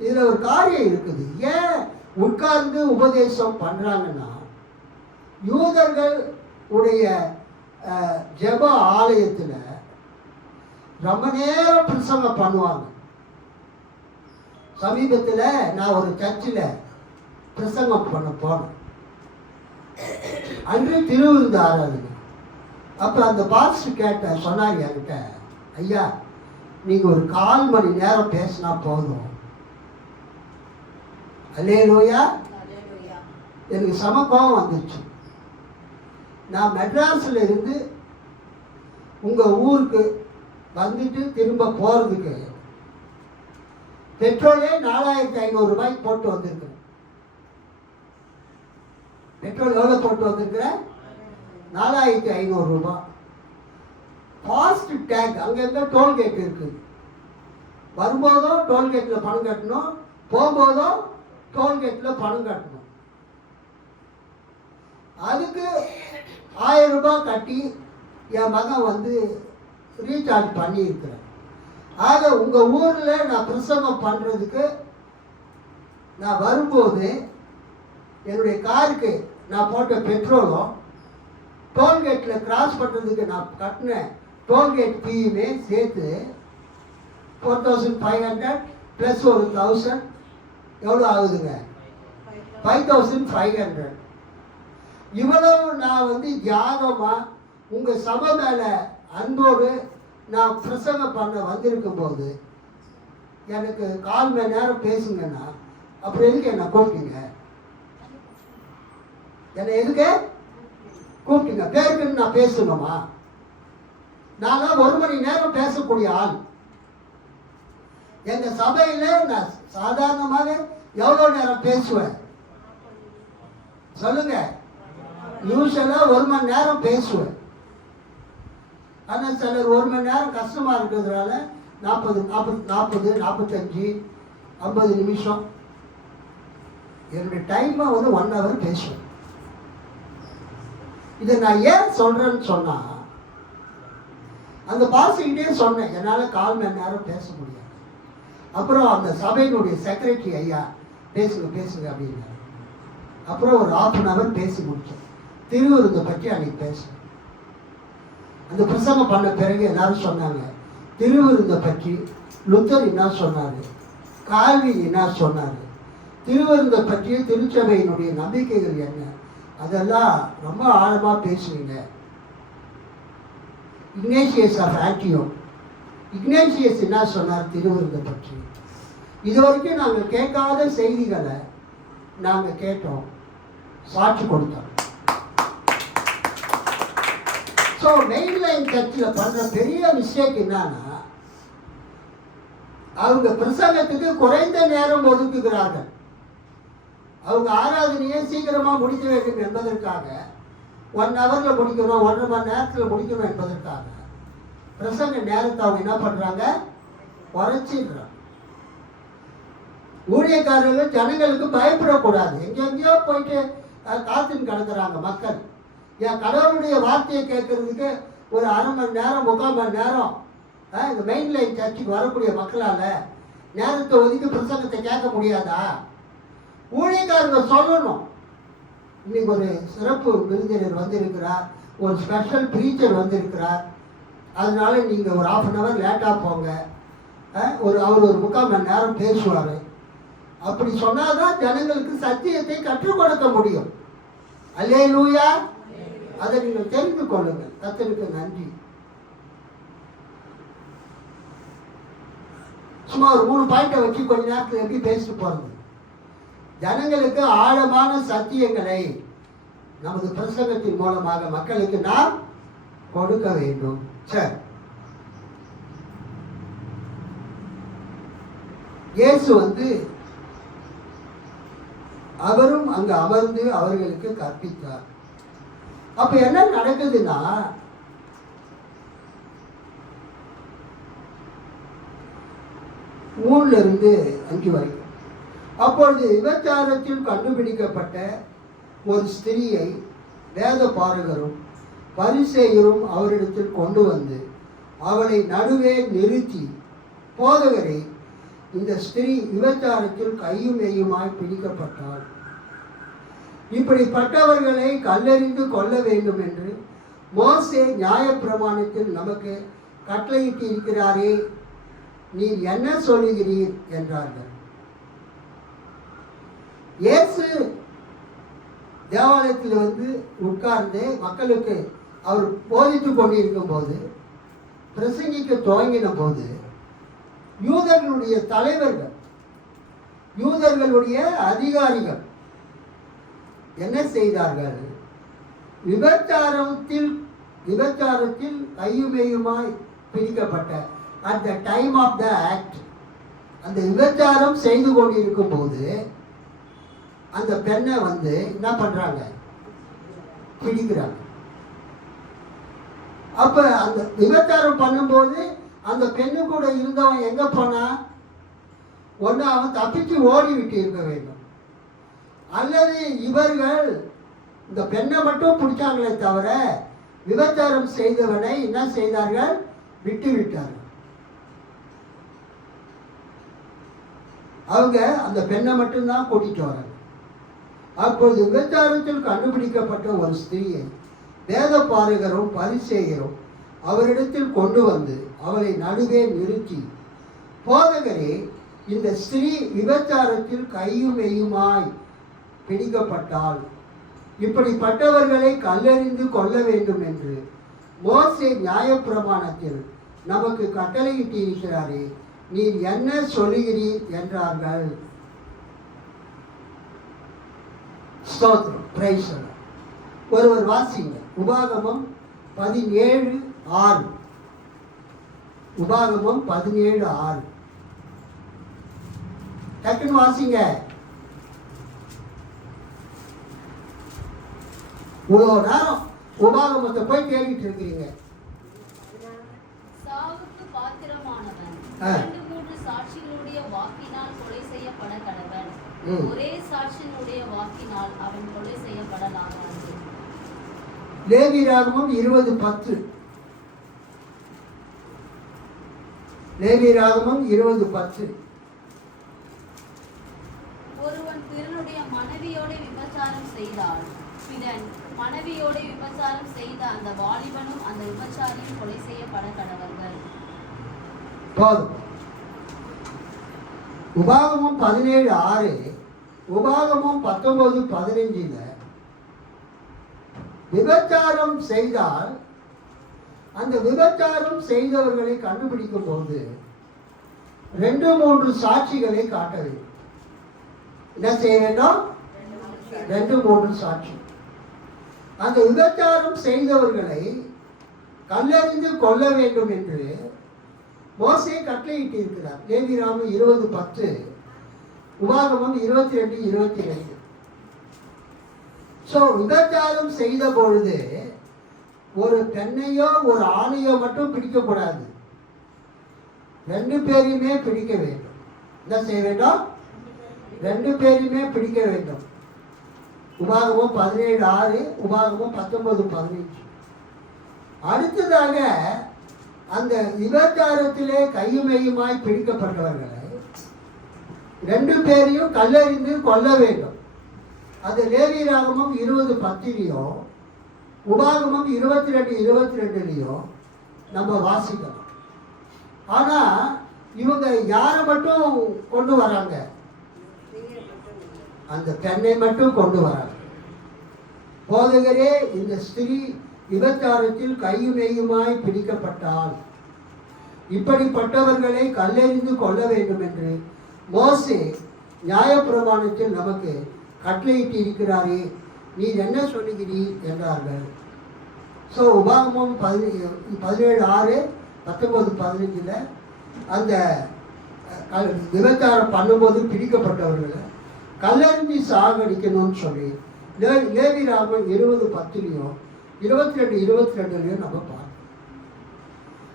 இதில் ஒரு காரியம் இருக்குது. ஏன் உட்கார்ந்து உபதேசம் பண்ணுறாங்கன்னா, யூதர்கள் உடைய ஜெப ஆலயத்தில் ரொம்ப நேரம் பிரசங்கம் பண்ணுவாங்க. சமீபத்தில் நான் ஒரு சர்ச்சில் பிரசங்கம் பண்ண போனேன். அன்று திருவிருந்து ஆராதனை. அப்போ அந்த பாஸ்டர் சொன்னார் என்கிட்ட, ஐயா நீங்கள் ஒரு 1/4 மணி நேரம் பேசினா போதும். அல்லேலூயா. எனக்கு செம கோபம் வந்துச்சு. நான் மெட்ராஸில் இருந்து உங்கள் ஊருக்கு வந்துட்டு திரும்ப போகிறதுக்கு பெட்ரோலே 4500 ரூபாய்க்கு போட்டு வந்திருக்கிறேன். பெட்ரோல் எவ்வளோ போட்டு வந்திருக்கிறேன்? 4500 ரூபாய். ஃபாஸ்ட் டேக் அங்கங்கே டோல்கேட் இருக்குது. வரும்போதும் டோல்கேட்டில் பணம் கட்டணும், போகும்போதும் டோல்கேட்டில் பணம் கட்டணும். அதுக்கு 1000 ரூபாய் கட்டி என் மகன் ரீசார்ஜ் பண்ணியிருக்கிறேன். ஆக உங்கள் ஊரில் நான் பிரசங்கம் பண்ணுறதுக்கு நான் வரும்போது என்னுடைய காருக்கு நான் போட்ட பெட்ரோலும் டோல்கேட்டில் கிராஸ் பண்ணுறதுக்கு நான் கட்டின டோல்கேட் ஃபீயுமே சேர்த்து 4500 ப்ளஸ் ஒரு 1000 எவ்வளோ ஆகுதுங்க? 5500. இவ்வளவு நான் தியாகமாக உங்கள் சபை மேலே அன்போடு நான் பிரசங்கம் பண்ண வந்திருக்கும் போது எனக்கு 1/4 மணி நேரம் பேசுங்கன்னா அப்புறம் எதுக்கு என்னை கூப்பிட்டீங்க? என்னை எதுக்கு கூப்பிட்டீங்க? பேருக்குன்னு நான் பேசணுமா? நான் 1 மணி நேரம் பேசக்கூடிய ஆள். எங்கள் சபையில் நான் சாதாரணமாக எவ்வளோ நேரம் பேசுவேன் சொல்லுங்க? யூஸ்வலாக 1 மணி நேரம் பேசுவேன். ஆனால் சிலர் 1 மணி நேரம் கஷ்டமாக இருக்கிறதுனால 40, 45, 50 நிமிஷம் என்னுடைய டைமை 1 ஹவர் பேசுவேன். இதை நான் ஏன் சொல்கிறேன்னு சொன்னால், அந்த பாசிக்கிட்டே சொன்னேன் என்னால் 1/4 மணி நேரம் பேச முடியாது. அப்புறம் அந்த சபையினுடைய செக்ரட்டரி, ஐயா பேசுங்க அப்படின்னாரு. அப்புறம் ஒரு 1/2 ஹவர் பேசி முடித்தேன். திருவிருந்தை பற்றி அன்றைக்கி பேசுவேன். அந்த பிரசங்கம் பண்ண பிறகு எல்லாரும் சொன்னாங்க, திருவிருந்தை பற்றி லுத்தர் என்ன சொன்னார், கால்வின் என்ன சொன்னார், திருவிருந்தை பற்றிய திருச்சபையினுடைய நம்பிக்கைகள் என்ன, அதெல்லாம் ரொம்ப ஆழமாக பேசுவீங்க. இக்னேஷியஸ் ஆஃப் ஆன்டியோக், இக்னேஷியஸ் என்ன சொன்னார் திருவிருந்தை பற்றி? இது வரைக்கும் நாங்கள் கேட்காத செய்திகளை நாங்கள் கேட்டோம், சாட்சி கொடுத்தோம். ஸோ மெயின்லைன் சர்ச்சில் பண்ணுற பெரிய மிஸ்டேக் என்னன்னா, அவங்க பிரசங்கத்துக்கு குறைந்த நேரம் ஒதுக்குகிறார்கள். அவங்க ஆராதனையை சீக்கிரமா முடிக்க வேண்டும் என்பதற்காக 1 ஹவர்ல முடிக்கணும், 1.5 மணி நேரத்தில் முடிக்கணும் என்பதற்காக பிரசங்க நேரத்தை அவங்க என்ன பண்றாங்க, குறைச்சிடுறாங்க. ஊழியக்காரர்கள் ஜனங்களுக்கு பயப்படக்கூடாது. எங்கெங்கயோ போயிட்டு காத்துன்னு கிடக்குறாங்க மக்கள். என் கடவுளுடைய வார்த்தையை கேட்கறதுக்கு ஒரு 1/2 மணி நேரம் 3/4 மணி நேரம் இந்த மெயின் லைன் சர்ச்சுக்கு வரக்கூடிய மக்களால் நேரத்தை ஒதுக்கி பிரசங்கத்தை கேட்க முடியாதா? ஊழியக்காரங்க சொல்லணும். இன்னைக்கு ஒரு சிறப்பு விருந்தினர் வந்திருக்கிறார், ஒரு ஸ்பெஷல் ப்ரீச்சர் வந்திருக்கிறார், அதனால நீங்கள் ஒரு 1/2 ஹவர் லேட்டாக போங்க, அவர் ஒரு 3/4 மணி நேரம் பேசுவார். அப்படி சொன்னாதான் ஜனங்களுக்கு சத்தியத்தை கற்றுக் கொடுக்க முடியும். அல்லேலூயா. அதை நீங்கள் தெரிந்து கொள்ளுங்கள். கர்த்தருக்கு நன்றி. சும்மா ஒரு 3 பாயிண்டை வச்சு கொஞ்ச நேரத்தில் எப்படி பேசிட்டு போறது? ஜனங்களுக்கு ஆழமான சத்தியங்களை நமது பிரசங்கத்தின் மூலமாக மக்களுக்கு நாம் கொடுக்க வேண்டும். சரி, இயேசு அவரும் அங்கு அமர்ந்து அவர்களுக்கு கற்பித்தார். அப்ப என்ன நடக்குதுன்னா, 3 - 5 வரைக்கும். அப்பொழுது விபச்சாரத்தில் கண்டுபிடிக்கப்பட்ட ஒரு ஸ்திரியை வேத பாரகரும் பரிசேயரும் அவரிடத்தில் கொண்டு வந்து அவளை நடுவே நிறுத்தி, போதகரே, இந்த ஸ்திரீ விபச்சாரத்தில் கையும் மெய்யுமாய் பிடிக்கப்பட்டாள். இப்படிப்பட்டவர்களை கல்லெறிந்து கொள்ள வேண்டும் என்று மோசே நியாயப்பிரமாணத்தில் நமக்கு கட்டளையிட்டு இருக்கிறாரே, நீ என்ன சொல்லுகிறீர் என்றார்கள். இயேசு தேவாலயத்தில் உட்கார்ந்து மக்களுக்கு அவர் போதித்துக் கொண்டிருக்கும் போது, பிரசங்கிக்க துவங்கின போது, யூதர்களுடைய தலைவர்கள், யூதர்களுடைய அதிகாரிகள் என்ன செய்தார்கள்? விபச்சாரத்தில் கையுமையுமாய் பிடிக்கப்பட்ட at the time of the act, அந்த விபச்சாரம் செய்து கொண்டிருக்கும் போது அந்த பெண்ணை என்ன பண்றாங்க? பிடிக்கிறாங்க. அப்ப அந்த விபச்சாரம் பண்ணும்போது அந்த பெண்ணு கூட இருந்தவன் எங்க போனா? ஒன்று அவன் தப்பிச்சு ஓடி விட்டு இருக்க வேண்டும், அல்லது இவர்கள் இந்த பெண்ணை மட்டும் பிடிச்சாங்களே தவிர விபச்சாரம் செய்தவனை என்ன செய்தார்கள்? விட்டு விட்டார்கள். அவங்க அந்த பெண்ணை மட்டும்தான் கூட்டிட்டு வராங்க. அப்பொழுது விபச்சாரத்தில் கண்டுபிடிக்கப்பட்ட ஒரு ஸ்திரியை வேத பாரகரும் பரிசேயரும் அவரிடத்தில் கொண்டு வந்து அவளை நடுவே நிறுத்தி, போதகரே, இந்த ஸ்திரீ விபச்சாரத்தில் கையும் மெய்யுமாய் பிடிக்கப்பட்டால் இப்படிப்பட்டவர்களை கல்லெறிந்து கொள்ள வேண்டும் என்று மோசே நியாயப்பிரமாணத்தில் நமக்கு கட்டளையிட்டு இருக்கிறாரே, நீர் என்ன சொல்லுகிறீர் என்றார்கள். ஸ்தோத்திரம், பிரைஸ் தி லார்ட். ஒருவர் வாசிங்க, உபாகமம் 17:6. உபாகமம் 17:6. டக்குன்னு வாசிங்க. இவ்வளோ நேரம் உபாகமத்தை போய் கேட்டுட்டு இருக்கிறீங்க. சாவுக்கு பாத்திரமானவன் 2-3 சாட்சிகளுடைய வாக்கினால் கொலை செய்யப்பட கடவன். ஒரே சாட்சியினுடைய வாக்கினால் அவன் கொலை செய்யப்படலாகாது. லேவியராகமம் 20:10. லேவியராகமம் 20:10. ஒருவன் பிறனுடைய மனைவியோட விபச்சாரம் செய்தால் பிறன் மனைவியோட விபச்சாரம் செய்த அந்த வாலிபனும் அந்த விபச்சாரியும் கொலை செய்யப்பட கடவர்கள். உபாகமம் 17:6. உபாகமம் 19:15 விபச்சாரம் செய்தால் அந்த விபச்சாரம் செய்தவர்களை கண்டுபிடிக்கும் போது 2-3 சாட்சிகளை காட்ட வேண்டும். என்ன செய்ய வேண்டும்? 2-3 சாட்சி. அந்த விபச்சாரம் செய்தவர்களை கல்லெறிந்து கொள்ள வேண்டும் என்று மோசே கட்டளையிட்டு இருக்கிறார். லேவியராகமம் 20:10, உபாகமம் 22:22. ஸோ விபச்சாரம் செய்த பொழுது ஒரு பெண்ணையோ ஒரு ஆணையோ மட்டும் பிடிக்கக்கூடாது, 2 பேரையுமே பிடிக்க வேண்டும். என்ன செய்ய வேண்டும்? 2 பேரையுமே பிடிக்க வேண்டும். உபாகமம் 17:6, உபாகமம் 19:15. அடுத்ததாக அந்த விபச்சாரத்திலே கையுமையுமாய் பிடிக்கப்பட்டவர்களை 2 பேரையும் கல்லெறிந்து கொல்ல வேண்டும். அது லேவியராகமம் 20:10 உபாகமம் 22:22 நம்ம வாசிக்கலாம். ஆனா இவங்க யாரை மட்டும் கொண்டு வராங்க? அந்த பெண்ணை மட்டும் கொண்டு வராங்க. போதகரே, இந்த ஸ்திரீ விபச்சாரத்தில் கையுமையுமாய் பிடிக்கப்பட்டால் இப்படிப்பட்டவர்களை கல்லெறிந்து கொள்ள வேண்டும் என்று மோசே நியாயப்பிரமாணத்தில் நமக்கு கட்டளையிட்டு இருக்கிறாரே, நீர் என்ன சொல்லுகிறீர் என்றார்கள். ஸோ உபாகமம் 17:6, 19:15 அந்த விபச்சாரம் பண்ணும்போது பிடிக்கப்பட்டவர்களை கல்லெறிஞ்சி சாகடிக்கணும்னு சொல்லி லேவியராகமம் 20:10 22:22 நம்ம பார்க்கணும்.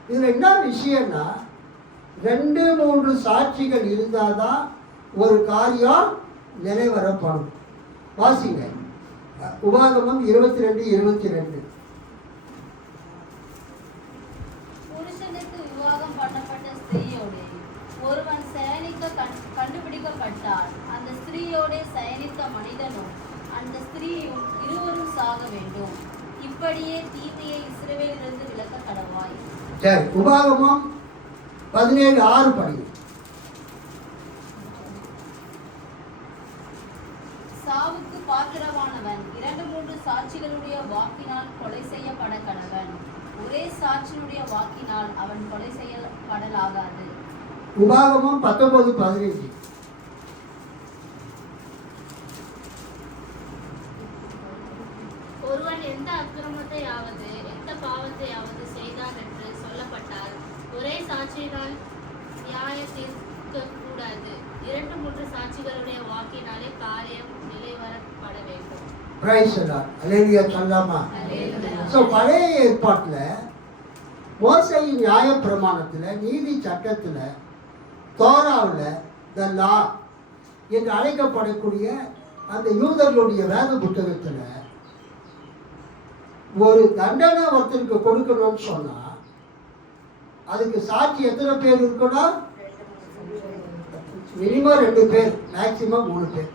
இதில் என்ன விஷயம்னா, 2-3 சாட்சிகள் இருந்தாதான் ஒரு காரியம் நிறைவேறப்படும். வாசிங்க உபாகமம் 22:22. புருஷனுக்கு விவாகம் பண்ணப்பட்ட ஸ்திரீயோடு ஒருவன் சயனிக்க கண்டுபிடிக்கப்பட்டால் அந்த ஸ்திரீயோட சயனித்த மனிதனும் அந்த ஸ்திரீயும் இருவரும் சாக வேண்டும். இப்படியே தீமையை இஸ்ரவேலிலிருந்து விலக்க கடவாய். சரி, உபாகமம் 17:6 படி. சாவுக்கு பாத்திரமானவன் 2-3 சாட்சிகளுடைய வாக்கினால் கொலை செய்யப்பட கடவன். ஒரே சாட்சியுடைய வாக்கினால் அவன் கொலை செய்யப்படலாகாது. உபாகமம் 19:15. ஒருவன் எந்த அக்கிரமத்தையாவது எந்த பாவத்தையாவது செய்தான் என்று சொல்லப்பட்டால் ஒரே சாட்சியினால் நியாயம் தீர்க்க கூடாது. 2-3 சாட்சிகளுடைய வாக்கினாலே காரியம் நிலைவரப்பட வேண்டும். பிரைஸ் தி அல்லேலூயா சொல்லலாமா? ஸோ பழைய ஏற்பாட்டில் மோசேயின் நியாயப்பிரமாணத்தில், நீதி சட்டத்தில், தோராவில், த லா என்று அழைக்கப்படக்கூடிய அந்த யூதர்களுடைய வேத புத்தகத்தில் ஒரு தண்டனை ஒருத்தருக்கு கொடுக்கணும்னு சொன்னா அதுக்கு சாட்சி எத்தனை பேர் இருக்கணும்? மினிமம் 2 பேர், மேக்சிமம் 3 பேர்.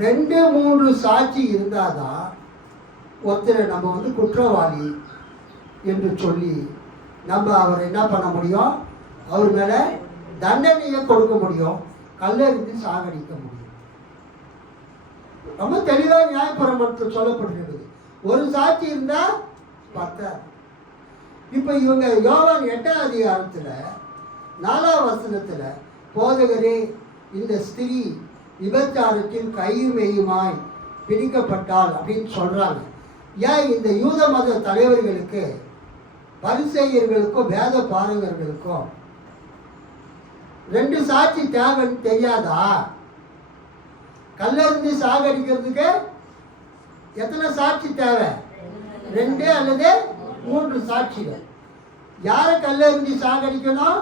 2-3 சாட்சி இருந்தாதான் ஒருத்தரை நம்ம குற்றவாளி என்று சொல்லி நம்ம அவரை என்ன பண்ண முடியும்? அவர் மேல தண்டனையை கொடுக்க முடியும், கல்லெறிந்து சாகடிக்க முடியும். ரொம்ப தெளிவாக நியாயப்பிரமாணத்தில் சொல்லப்பட்டிருக்குது. ஒரு சாட்சி இருந்தா 10. இப்ப இவங்க யோவான் 8ஆம் அதிகாரத்தில் 4ஆம் வசனத்துல போதகரே, இந்த ஸ்திரீ விபச்சாரத்தில் கையுமையுமாய் பிடிக்கப்பட்டாள் அப்படின்னு சொல்றாங்க. ஏன் இந்த யூத மத தலைவர்களுக்கு, பரிசேயர்களுக்கும் வேத பாரகர்களுக்கும் 2 சாட்சி தேவைன்னு தெரியாதா? கல்லெறிந்து சாகடிக்கிறதுக்கு எத்தனை சாட்சி தேவை? 2 அல்லது 3 சாட்சிகள். யாரை கல்லெறிஞ்சி சாகடிக்கணும்?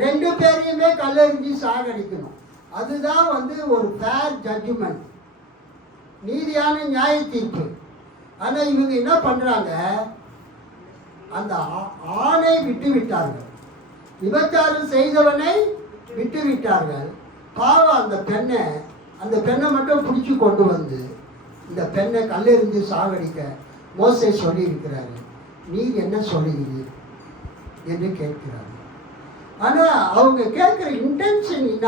2 பேரையுமே கல்லெறிஞ்சி சாகடிக்கணும். அதுதான் ஒரு ஃபேர் ஜட்ஜ்மெண்ட், நீதியான நியாய தீர்ப்பு. ஆனால் இவங்க என்ன பண்றாங்க? அந்த ஆணை விட்டு விட்டார்கள், விபச்சாரம் செய்தவனை விட்டு விட்டார்கள். பாவம் அந்த பெண்ணை மட்டும் பிடிச்சி கொண்டு வந்து இந்த பெண்ணை கல்லெறிந்து சாகடிக்க மோசே சொல்லி இருக்கிறாரு. நீர் என்ன சொல்லுகிறீர் என்று கேட்கிறார். ஆனா அவங்க கேட்கிற இன்டென்ஷன் என்ன?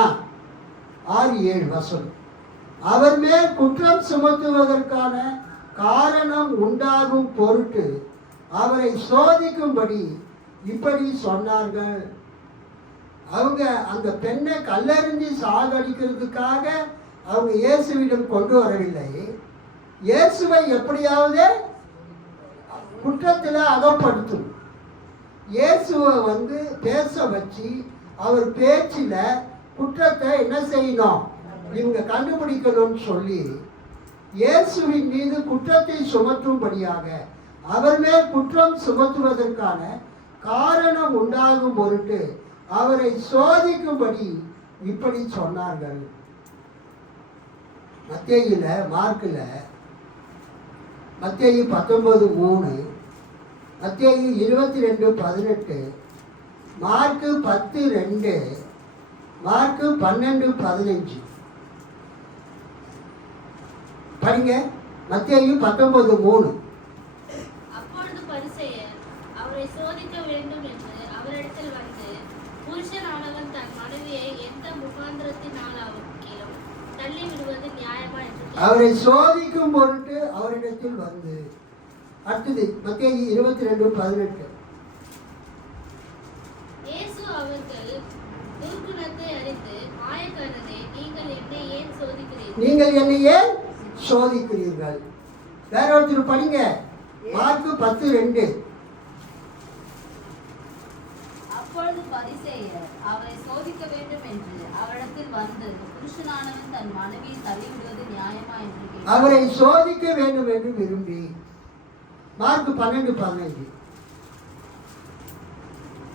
6-7 வசனம். அவர் மேல் குற்றம் சுமத்துவதற்கான காரணம் உண்டாகும் பொருட்டு அவரை சோதிக்கும்படி இப்படி சொன்னார்கள். அவங்க அந்த பெண்ணை கல்லெறிஞ்சி சாகடிக்கிறதுக்காக அவங்க இயேசுவிடம் கொண்டு வரவில்லை. இயேசுவை எப்படியாவது குற்றத்தில் அகப்படுத்தும், இயேசுவை வந்து பேச வச்சு அவர் பேச்சில் குற்றத்தை என்ன செய்யணும், இவங்க கண்டுபிடிக்கணும்னு சொல்லி இயேசுவின் மீது குற்றத்தை சுமத்தும்படியாக அவர் மேல் குற்றம் சுமத்துவதற்கான காரணம் உண்டாகும் பொருட்டு அவரை சோதிக்கும்படி இப்படி சொன்னார்கள். மத்தேயுல மார்க்கில் மத்தேயு 19:3, மத்தேயு 22:18, மார்க்கு 10:2, மார்க்கு 12:15. படிங்க. மத்தேயு 19:3. அப்பொழுது பரிசேயர் அவரை சோதிக்க வேண்டும் என்று அவரிடத்தில் வந்து, புருஷனானவன் தன் மனைவியை எந்த முகாந்திரத்தினாலும் தள்ளி விடுவது நியாயமா என்று கேட்டார். அவரை சோதிக்கும் பொருட்டு அவரிடத்தில் வந்து. அடுத்தது மத்தேயு 22:18. இயேசு அவர்கள் துர்க்குணத்தை அறிந்து, மாயக்காரரே, நீங்கள் என்னை ஏன் சோதிக்கிறீர்கள்? நீங்கள் என்னை ஏன் சோதிக்கிறீர்கள்? வேற ஒருத்தர் படிங்க. மார்க்கு 10:2. அப்பொழுது பரிசேயர் அவரை சோதிக்க வேண்டும் என்று அவரிடத்தில் வந்து, புருஷனானவன் தன் மனைவியை தள்ளிவிடுவது நியாயமா என்று கேட்டார். அவரை சோதிக்க வேண்டும் என்று விரும்பி. மார்க்கு 12:15.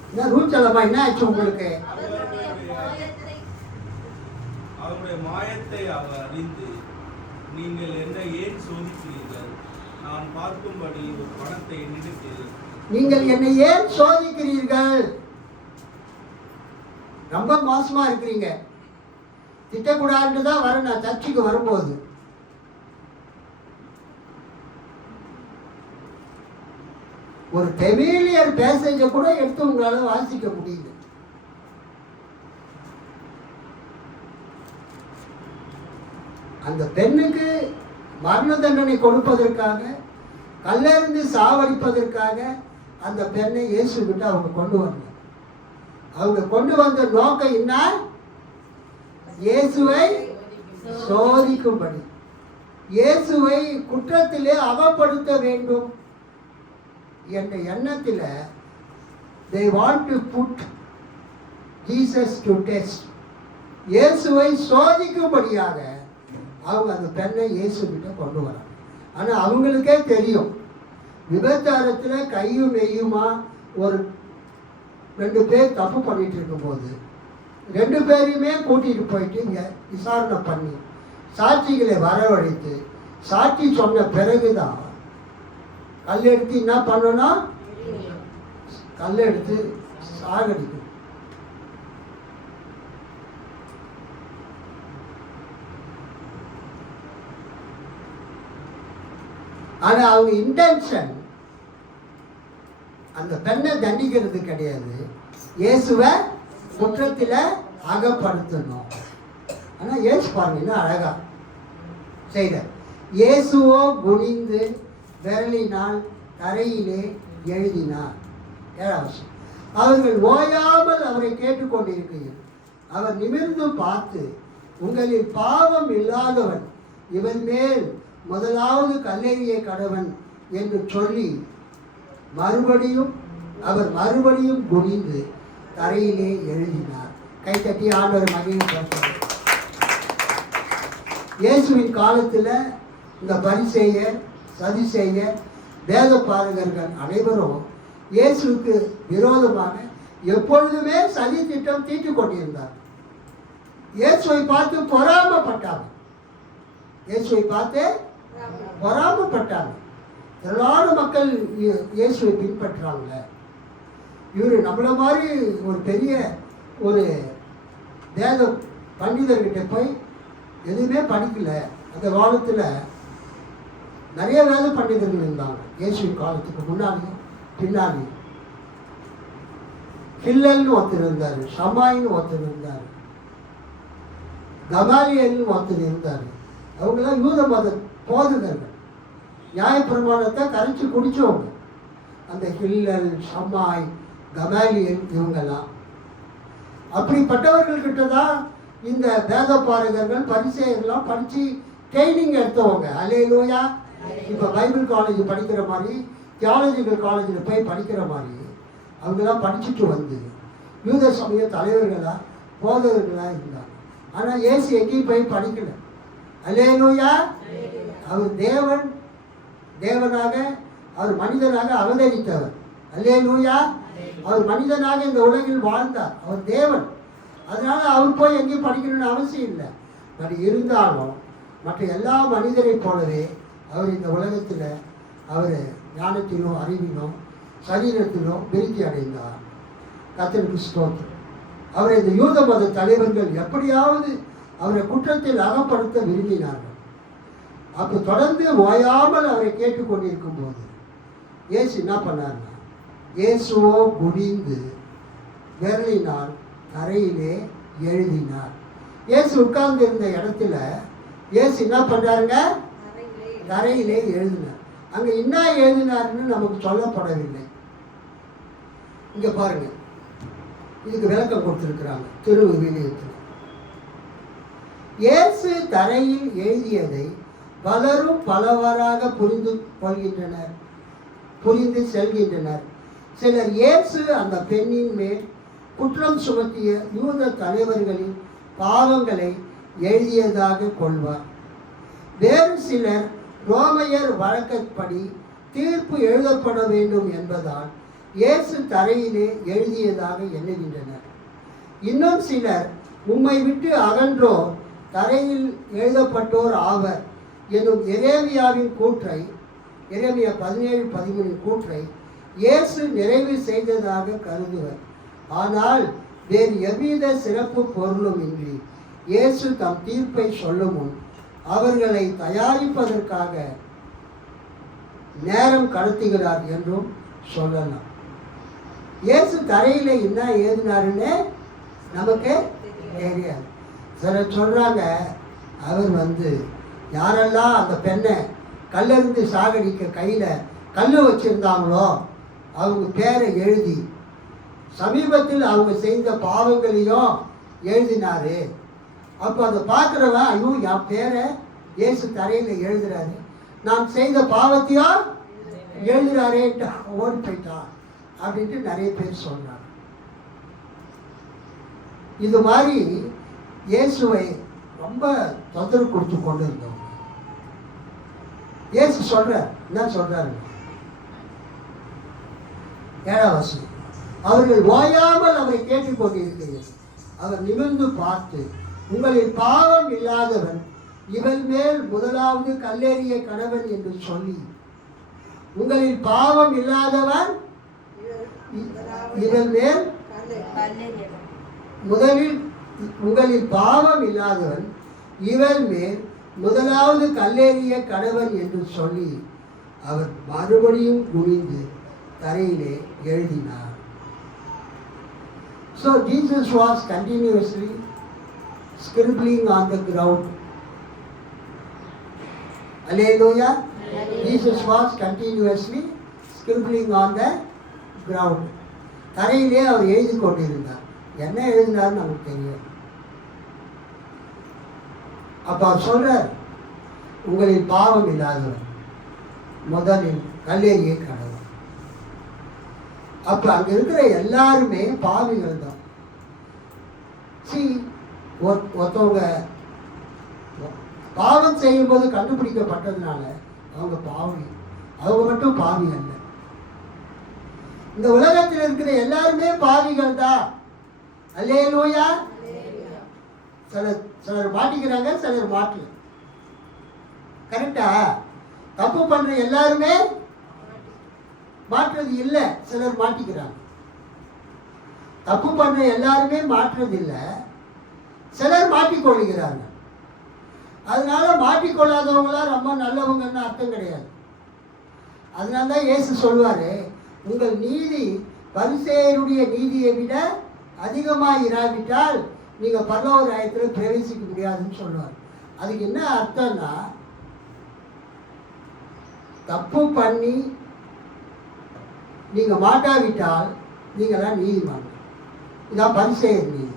என்ன ரூச்சலமா, என்ன ஆச்சு உங்களுக்கு? அவருடைய மாயத்தை அவர் அறிந்து, நீங்கள் என்னை ஏன் சோதிக்கிறீர்கள்? நான் பார்க்கும்படி ஒரு பணத்தை என்னிடத்தில். நீங்கள் என்னை ஏன் சோதிக்கிறீர்கள்? ரொம்ப மோசமா இருக்கிறீங்க. திட்டக்கூடாதுன்னு தான் வர நான் சர்ச்சுக்கு வரும்போது ஒரு ஃபெமிலியர் பேசேஜை கூட எடுத்து உங்களால வாசிக்க முடியுது. அந்த பெண்ணுக்கு மரண தண்டனை கொடுப்பதற்காக, கல்லெறிந்து சாவடிப்பதற்காக அந்த பெண்ணை இயேசு கிட்ட அவங்க கொண்டு வந்தாங்க. அவங்க கொண்டு வந்த நோக்கம் என்ன? இயேசுவை சோதிக்கும்படி, இயேசுவை குற்றத்திலே அகப்படுத்த வேண்டும் என்ற எண்ணத்தில் they want to put Jesus to test. இயேசுவை சோதிக்கும்படியாக அவங்க அந்த பெண்ணை இயேசு கிட்ட கொண்டு வராங்க. ஆனால் அவங்களுக்கே தெரியும், விபச்சாரத்தில் கையும் மெய்யுமா ஒரு 2 பேர் தப்பு பண்ணிட்டு இருக்கும்போது 2 பேரையுமே கூட்டிகிட்டு போயிட்டு இங்கே விசாரணை பண்ணி சாட்சிகளை வரவழைத்து சாட்சி சொன்ன பிறகுதான் கல்லெடுத்து என்ன பண்ணணும், கல்லெடுத்து சாகடிக்கணும். ஆனா அவங்க இன்டென்ஷன் அந்த பெண்ணை தண்டிக்கிறது கிடையாது, இயேசுவை குற்றத்தில் அகப்படுத்தணும். ஆனா இயேசு பாருங்க என்ன அழகா செய்த. இயேசுவோ குனிந்து விரலினால் தரையிலே எழுதினார். 7வது அவர்கள் ஓயாமல் அவரை கேட்டுக்கொண்டிருக்கையில் அவர் நிமிர்ந்து பார்த்து, உங்களில் பாவம் இல்லாதவன் இவன் மேல் முதலாவது கல்லெறிய கடவன் என்று சொல்லி மறுபடியும் குனிந்து தரையிலே எழுதினார். கைத்தட்டி ஆண்டவர் மகிழ்ச்சி. இயேசுவின் காலத்தில் இந்த பரிசேயர், சதுசேயர், வேத பாரகர்கள் அனைவரும் இயேசுவுக்கு விரோதமாக எப்பொழுதுமே சதி திட்டம் தீட்டிக் கொண்டிருந்தார். இயேசுவை பார்த்து பொறாமப்பட்டாங்க. இயேசுவை பார்த்து பொறாமப்பட்டாங்க. திரளான மக்கள் இயேசுவை பின்பற்றாங்க. இவர் நம்மள மாதிரி ஒரு பெரிய ஒரு வேத பண்டிதர்கிட்ட போய் எதுவுமே படிக்கல. அந்த காலத்தில் நிறைய வேத பண்டிதர்கள் இருந்தாங்க. இயேசுவின் காலத்துக்கு முன்னாடியும் பின்னாடி ஹில்லல்னு ஒருத்தர் இருந்தார், ஷமாயின்னு ஒருத்தர் இருந்தார், கமாலியல்னு ஒருத்தர் இருந்தார். அவங்களாம் யூத மத போதகர்கள், நியாயப்பிரமாணத்தை கரைச்சி குடிச்சவங்க. அந்த ஹில்லல், ஷமாய், கமாலியல் இவங்கெல்லாம் அப்படிப்பட்டவர்கள்கிட்ட தான் இந்த வேத பாரகர்கள் பரிசேயர்கள்லாம் படித்து ட்ரைனிங் எடுத்தவங்க. அல்லேலூயா. இப்போ பைபிள் காலேஜ் படிக்கிற மாதிரி, தியாலஜிக்கல் காலேஜில் போய் படிக்கிற மாதிரி அவங்கெல்லாம் படிச்சுட்டு வந்து யூத சமய தலைவர்களாக போதகர்களாக இருந்தாங்க. ஆனால் இயேசு எங்கேயும் போய் படிக்கல. அல்லேலூயா. அவர் தேவனாக அவர் மனிதனாக அவதரித்தவர். அல்லேலூயா. அவர் மனிதனாக இந்த உலகில் வாழ்ந்தார். அவர் தேவன். அதனால அவர் போய் எங்கேயும் படிக்கணும்னு அவசியம் இல்லை. பட் இருந்தாலும் மற்ற எல்லா மனிதரை போலவே அவர் இந்த உலகத்தில் அவர் ஞானத்திலும் அறிவிலும் சரீரத்திலும் விருத்தி அடைந்தார். கர்த்தருக்கு ஸ்தோத்திரம். அவரை இந்த யூத மத தலைவர்கள் எப்படியாவது அவரை குற்றத்தில் அகப்படுத்த விரும்பினார்கள். அப்போ தொடர்ந்து ஓயாமல் அவரை கேட்டுக்கொண்டிருக்கும் போது இயேசு என்ன பண்ணார்னா, இயேசுவோ குனிந்து விரலினால் தரையிலே எழுதினார். இயேசு உட்கார்ந்து இருந்த இடத்துல இயேசு என்ன பண்றாருங்க, தரையிலே எழுதினார். அங்க என்ன எழுதினாருன்னு நமக்கு சொல்லப்படவில்லை. இங்க பாருங்க, இதுக்கு விளக்கம் கொடுத்திருக்கிறாங்க திருவிவிலியத்தில். இயேசு தரையில் எழுதியதை பலரும் பலவாறாக புரிந்து செல்கின்றனர். சிலர் இயேசு அந்த பெண்ணின் மேல் குற்றம் சுமத்திய யூத தலைவர்களின் பாவங்களை எழுதியதாக கொள்வார். வேறு சிலர் ரோமையர் வழக்கப்படி தீர்ப்பு எழுதப்பட வேண்டும் என்பதால் இயேசு தரையிலே எழுதியதாக எண்ணுகின்றனர். இன்னும் சிலர் உம்மை விட்டு அகன்றோர் தரையில் எழுதப்பட்டோர் ஆவர் என்னும் எரேமியாவின் கூற்றை, எரேமியா 17:13 கூற்றை இயேசு நிறைவு செய்ததாக கருதுவர். ஆனால் வேறு எவ்வித சிறப்பு பொருளும் இன்றி இயேசு தம் தீர்ப்பை சொல்லும் முன் அவர்களை தயாரிப்பதற்காக நேரம் கடத்துகிறார் என்றும் சொல்லலாம். இயேசு தரையில் என்ன எழுதினாருன்னு நமக்கு தெரியாது. சிலர் சொல்றாங்க, அவர் யாரெல்லாம் அந்த பெண்ணை கல்லெறிந்து சாகடிக்க கையில கல் வச்சிருந்தாங்களோ அவங்க பேரை எழுதி சமீபத்தில் அவங்க செய்த பாவங்களையும் எழுதினாரு. அப்போ அதை பார்க்குறவன், ஐயோ என் பேரை இயேசு தரையில் எழுதுறாரு, நான் செய்த பாவத்தையும் எழுதுறாரே ஓடி போயிட்டான் அப்படின்ட்டு நிறைய பேர் சொல்றாங்க. இது மாதிரி இயேசுவை ரொம்ப தொந்தரவு கொடுத்து கொண்டு இருந்தவங்க. இயேசு சொல்றார், என்ன சொல்றாரு? 7ஆம் வசனம். அவர்கள் ஓயாமல் அவரை கேட்டுக்கொண்டிருக்கிறார்கள். அவர் நிமிர்ந்து பார்த்து, உங்களில் பாவம் இல்லாதவன் இவள் மேல் முதலாவது கல்லெறிய கடவன் என்று சொல்லி, உங்களில் பாவம் இல்லாதவன் இவள் மேல் முதலில் உங்களில் பாவம் இல்லாதவன் இவள் மேல் முதலாவது கல்லெறிய கடவன் என்று சொல்லி அவர் மறுபடியும் குனிந்து தரையிலே எழுதினார். So Jesus was continuously scribbling on the ground. Hallelujah. Jesus was continuously scribbling on the ground. தரையிலே அவர் எழுதி கொண்டிருந்தார். என்ன எழுதினார் நமக்கு தெரியும். அப்ப அவர் சொல்றார், உங்களில் பாவம் இல்லாதவர் முதலில் கல்லெறிய கடவுள். அப்ப அங்க இருக்கிற எல்லாருமே பாவிகள் தான். ஒருத்தவங்க பாவம் செய்யும் போது கண்டுபிடிக்கப்பட்டதுனால அவங்க பாவி, அவங்க மட்டும் பாவி அல்ல. இந்த உலகத்தில் இருக்கிற எல்லாருமே பாவிகள் தான். அல்லேலூயா. சிலர் மாட்டிக்கிறாங்க, சிலர் மாட்டல. கரெக்டா? தப்பு பண்ற எல்லாருமே மாற்றுறது இல்லை, சிலர் மாட்டிக்கிறாங்க. தப்பு பண்ற எல்லாருமே மாற்றுறது இல்லை, சிலர் மாட்டிக்கொள்கிறாங்க. அதனால மாட்டிக்கொள்ளாதவங்களாம் ரொம்ப நல்லவங்கன்னு அர்த்தம் கிடையாது. அதனால தான் இயேசு சொல்வாரு, உங்கள் நீதி பரிசேயருடைய நீதியை விட அதிகமாக இராவிட்டால் நீங்க பரலோக ராஜ்யத்தில் பிரவேசிக்க முடியாதுன்னு சொல்லுவார். அதுக்கு என்ன அர்த்தம்னா, தப்பு பண்ணி நீங்க மாட்டாவிட்டால் நீங்களாம் நீதிமான். இதான் பரிசேயர் நீதி.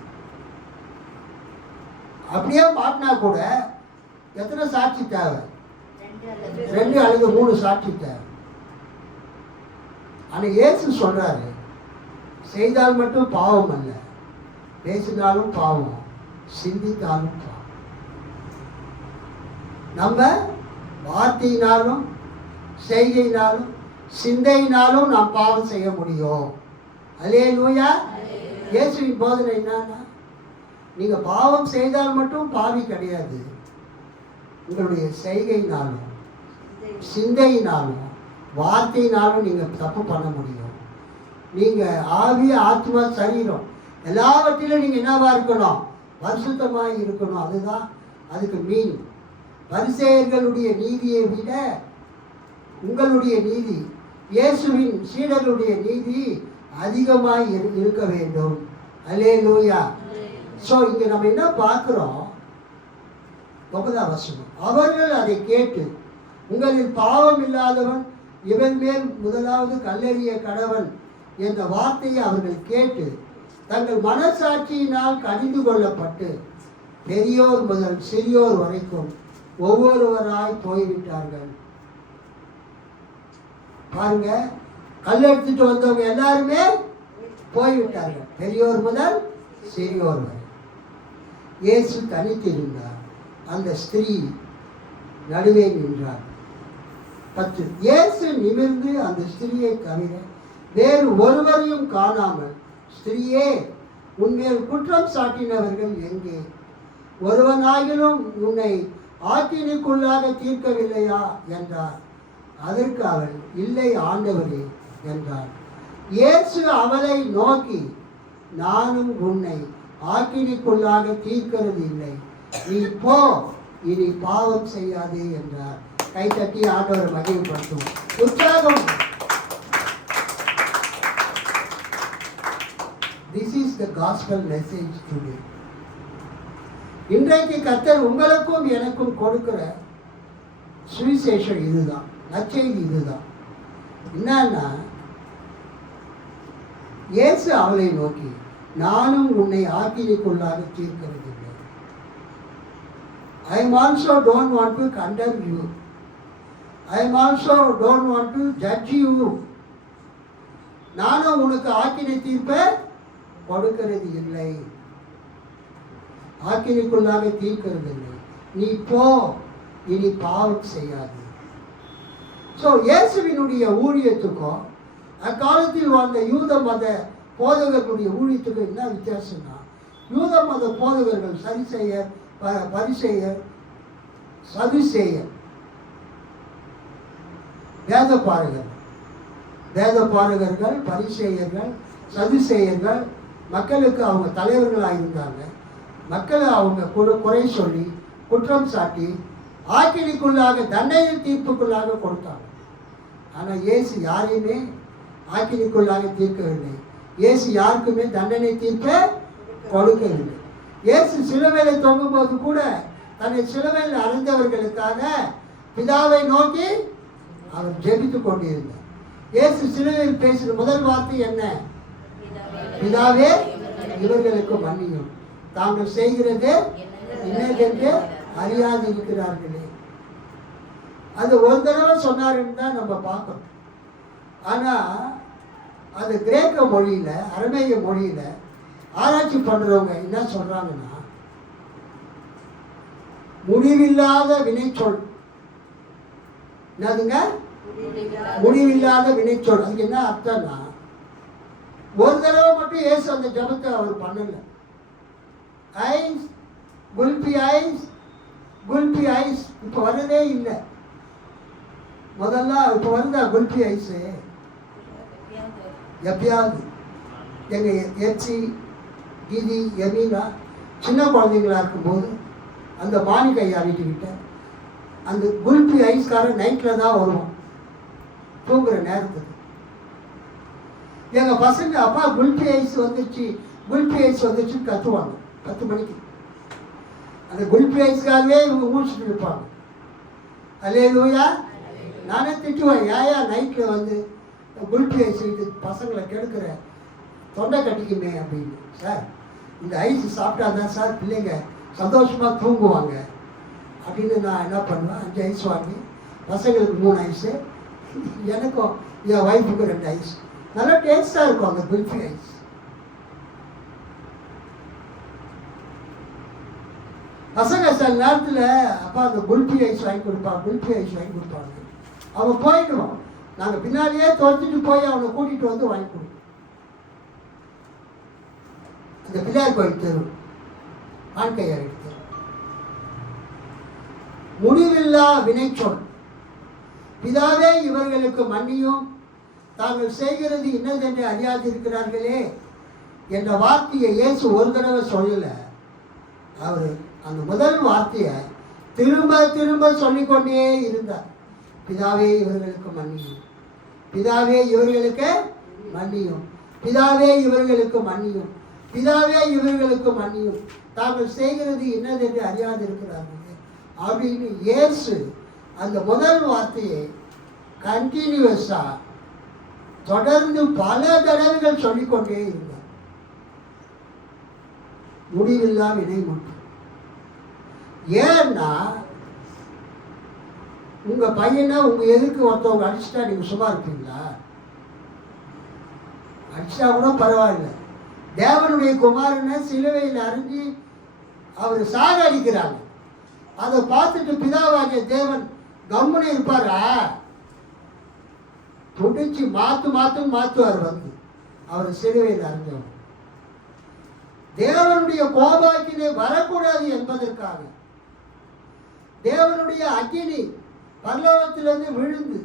அப்படியே மாட்டினா கூட எத்தனை சாட்சி தேவை? 2 அல்லது 3 சாட்சி தேவை. ஆனால் இயேசு சொல்றாரு, செய்தால் மட்டும் பாவம் அல்ல, பேசினாலும் பாவம், சிந்தித்தாலும் பாவம். நம்ம வார்த்தையினாலும் செய்கையினாலும் சிந்தையினாலும் நாம் பாவம் செய்ய முடியும். அல்லேலூயா. இயேசுவின் போதனை என்னன்னா, நீங்க பாவம் செய்தால் மட்டும் பாவி கிடையாது, உங்களுடைய செய்கையினாலும் சிந்தையினாலும் வார்த்தையினாலும் நீங்க தப்பு பண்ண முடியும். நீங்க ஆவி ஆத்மா சரீரம் எல்லாவற்றிலும் நீங்க என்னவா இருக்கணும்? பரிசுத்தமாய் இருக்கணும். அதுதான் அதுக்கு மீன். பரிசேயர்களுடைய நீதியை விட உங்களுடைய நீதி, இயேசுவின் சீடர்களுடைய நீதி அதிகமாய் இருக்க வேண்டும். அல்லேலூயா. ஸோ இங்க நம்ம என்ன பார்க்கிறோம்? 9ஆம் வசனம். அவர்கள் அதை கேட்டு, உங்களில் பாவம் இல்லாதவன் இவன் மேல் முதலாவது கல்லெறிய கடவன் என்ற வார்த்தையை அவர்கள் கேட்டு தங்கள் மனசாட்சியினால் கடிந்து கொள்ளப்பட்டு பெரியோர் முதல் சிறியோர் வரைக்கும் ஒவ்வொருவராய் போய்விட்டார்கள். பாருங்க, கல்லெடுத்துட்டு வந்தவங்க எல்லாருமே போய்விட்டார்கள், பெரியோர் முதல் சிறியோர் வரை. இயேசு தனித்திருந்தார், அந்த ஸ்திரீ நடுவே நின்றார். 10. இயேசு நிமிர்ந்து அந்த ஸ்திரியை தவிர வேறு ஒருவரையும் காணாமல், ஸ்திரியே, உன்மேல் குற்றம் சாட்டினவர்கள் எங்கே? ஒருவனாகிலும் உன்னை ஆக்கினைக்குள்ளாக தீர்க்கவில்லையா என்றார். அதற்கு அவள், இல்லை ஆண்டவரே என்றார். இயேசு அவளை நோக்கி, நானும் உன்னை ஆக்கினைக்குள்ளாக தீர்க்கிறது இல்லை, நீ போ, இனி பாவம் செய்யாதே என்றார். கை தட்டி ஆண்டவரை மகிழ்ப்படுத்தும். உற்சாகம். This is the gospel message today. இன்றைக்கு கர்த்தர் உங்களுக்கும் எனக்கும் கொடுக்கிற சுவிசேஷம் இதுதான், நற்செய்தி இதுதான். என்னன்னா, இயேசு அவளை நோக்கி, நானும் உன்னை ஆக்கினைக்குள்ளாக தீர்க்கிறது இல்லை. I am also don't want to condemn you. I am also don't want to judge you. நானும் உனக்கு ஆக்கினை தீர்ப்பை கொடுக்கிறது இல்லை, ஆக்கினைக்குள்ளாக தீர்க்கிறது இல்லை, நீ போ, இனி பாவம் செய்யாது. ஸோ இயேசுவினுடைய ஊழியத்துக்கும் அக்காலத்தில் வாழ்ந்த யூத மத போதகர்களுடைய ஊழியத்துக்கும் என்ன வித்தியாசம்னா, யூத மத போதகர்கள் சரிசெய்யர், பரிசெய்யர், சதுசேயர், வேதபாரகர்கள், பரிசேயர்கள், சதுசேயர்கள் மக்களுக்கு அவங்க தலைவர்களாக இருந்தாங்க. மக்களை அவங்க குறை சொல்லி குற்றம் சாட்டி ஆக்கினைக்குள்ளாக தண்டனை தீர்ப்புக்குள்ளாக கொடுத்தாங்க. ஆனால் இயேசு யாரையுமே ஆக்கினைக்குள்ளாக தீர்க்கவில்லை. இயேசு யாருக்குமே தண்டனை தீர்ப்பை கொடுக்கவில்லை. இயேசு சிலுவையில் தொங்கும்போது கூட தன்னை சிலுவையில் அறிந்தவர்களுக்காக பிதாவை நோக்கி அவர் ஜெபித்து கொண்டிருந்தார். இயேசு சிலுவையில் பேசின முதல் வார்த்தை என்ன? பிதாவே, இவர்களுக்கு மன்னியும், தாங்கள் செய்கிறது இன்னதென்று அறியாது இருக்கிறார்களே. அது ஒரு தடவை சொன்னாருன்னு தான் நம்ம பார்க்கணும். ஆனால் அது கிரேக்க மொழியில், அரமேய மொழியில் ஆராய்ச்சி பண்ணுறவங்க என்ன சொல்கிறாங்கன்னா, முடிவில்லாத வினைச்சொல். என்னதுங்க? முடிவில்லாத வினைச்சொல். அதுக்கு என்ன அர்த்தம்னா, ஒரு தடவை மட்டும் இயேசு அந்த ஜபத்தை அவர் பண்ணல. Ice, kulfi ice, kulfi ice இப்போ வரதே இல்லை. முதல்ல இப்போ வருதா குல்பி ஐஸு? எப்பயாவது எங்கள் எச்சி, கீதி, எமீனா சின்ன குழந்தைங்களா இருக்கும்போது அந்த மானிகை ஆடிட்டுக்கிட்ட அந்த குல்பி ஐஸ்காரன் நைட்டில் தான் வருவோம், தூங்குற நேரத்துக்கு. எங்கள் பசங்க, அப்பா குல்பி ஐஸ் வந்துச்சு, குல்பி ஐஸ் வந்துச்சுன்னு கத்துவாங்க 10 மணிக்கு. அந்த குல்பி ஐஸ்காகவே இவங்க மூச்சுட்டு இருப்பாங்க. அல்லேலூயா. நானே திட்டுவேன், ஏயா நைட்டில் வந்து குல்பி ஐஸ் பசங்களை கெடுக்கிற, தொண்டை கட்டிக்குமே அப்படின்னு. சார், இந்த ஐஸ் சாப்பிட்டா தான் சார் பிள்ளைங்க சந்தோஷமாக தூங்குவாங்க அப்படின்னு நான் என்ன பண்ணுவேன், 5 ஐஸ் வாங்கி பசங்களுக்கு 3 ஐஸு, எனக்கும் என் ஒய்ஃபுக்கு 2 ஐஸ். நல்லா டேஸ்ட்டாக இருக்கும் அந்த குல்ஃபி ஐஸ். பசங்க சில நேரத்தில் அப்பா அந்த குல்பி ஐஸ் வாங்கி கொடுப்பாங்க. அவன் போயிடுவான். நாங்கள் பின்னாடியே தோத்துட்டு போய் அவனை கூட்டிகிட்டு வந்து வாங்கி கொடுப்போம். அந்த பிள்ளையார் கோயில் தெரு, ஆண்கையார் தெரு. முடிவில்லா வினைச்சொல். பிதாவே இவர்களுக்கு மன்னியும், தாங்கள் செய்கிறது இன்னதென்று அறியாதிருக்கிறார்களே என்ற வார்த்தையை இயேசு ஒரு தடவை சொல்லல. அவர் அந்த முதல் வார்த்தையை திரும்ப திரும்ப சொல்லிக்கொண்டே இருந்தார். பிதாவே இவர்களுக்கு மன்னியும், பிதாவே இவர்களுக்கு மன்னியும், பிதாவே இவர்களுக்கு மன்னியும், பிதாவே இவர்களுக்கு மன்னியும், தாங்கள் செய்கிறது என்னதென்று அறியாதிருக்கிறார்கள் அப்படின்னு இயேசு அந்த முதல் வார்த்தையை கண்டினியூஸா தொடர்ந்து பல தடவைகள் சொல்லிக்கொண்டே இருந்தார். முடிவில்லா வினை மட்டும். ஏன்னா உங்க பையனை உங்க எதிர்க்கு ஒருத்தவங்க அடிச்சுட்டா நீங்க சும்மா இருப்பீங்களா? அடிச்சா கூட பரவாயில்ல. தேவனுடைய குமாரனை சிலுவையில் அறிஞ்சு அவர் சாக அடிக்கிறாங்க. அதை பார்த்துட்டு பிதாவாகிய தேவன் கம்முன்னு இருப்பாரா? துடிச்சு மாத்துவார் வந்து அவர் சிலுவையில் அறிஞ்சவர். தேவனுடைய கோபாக்கினை வரக்கூடாது என்பதற்காக, தேவனுடைய அக்கினி பரலோகத்திலிருந்து விழுந்து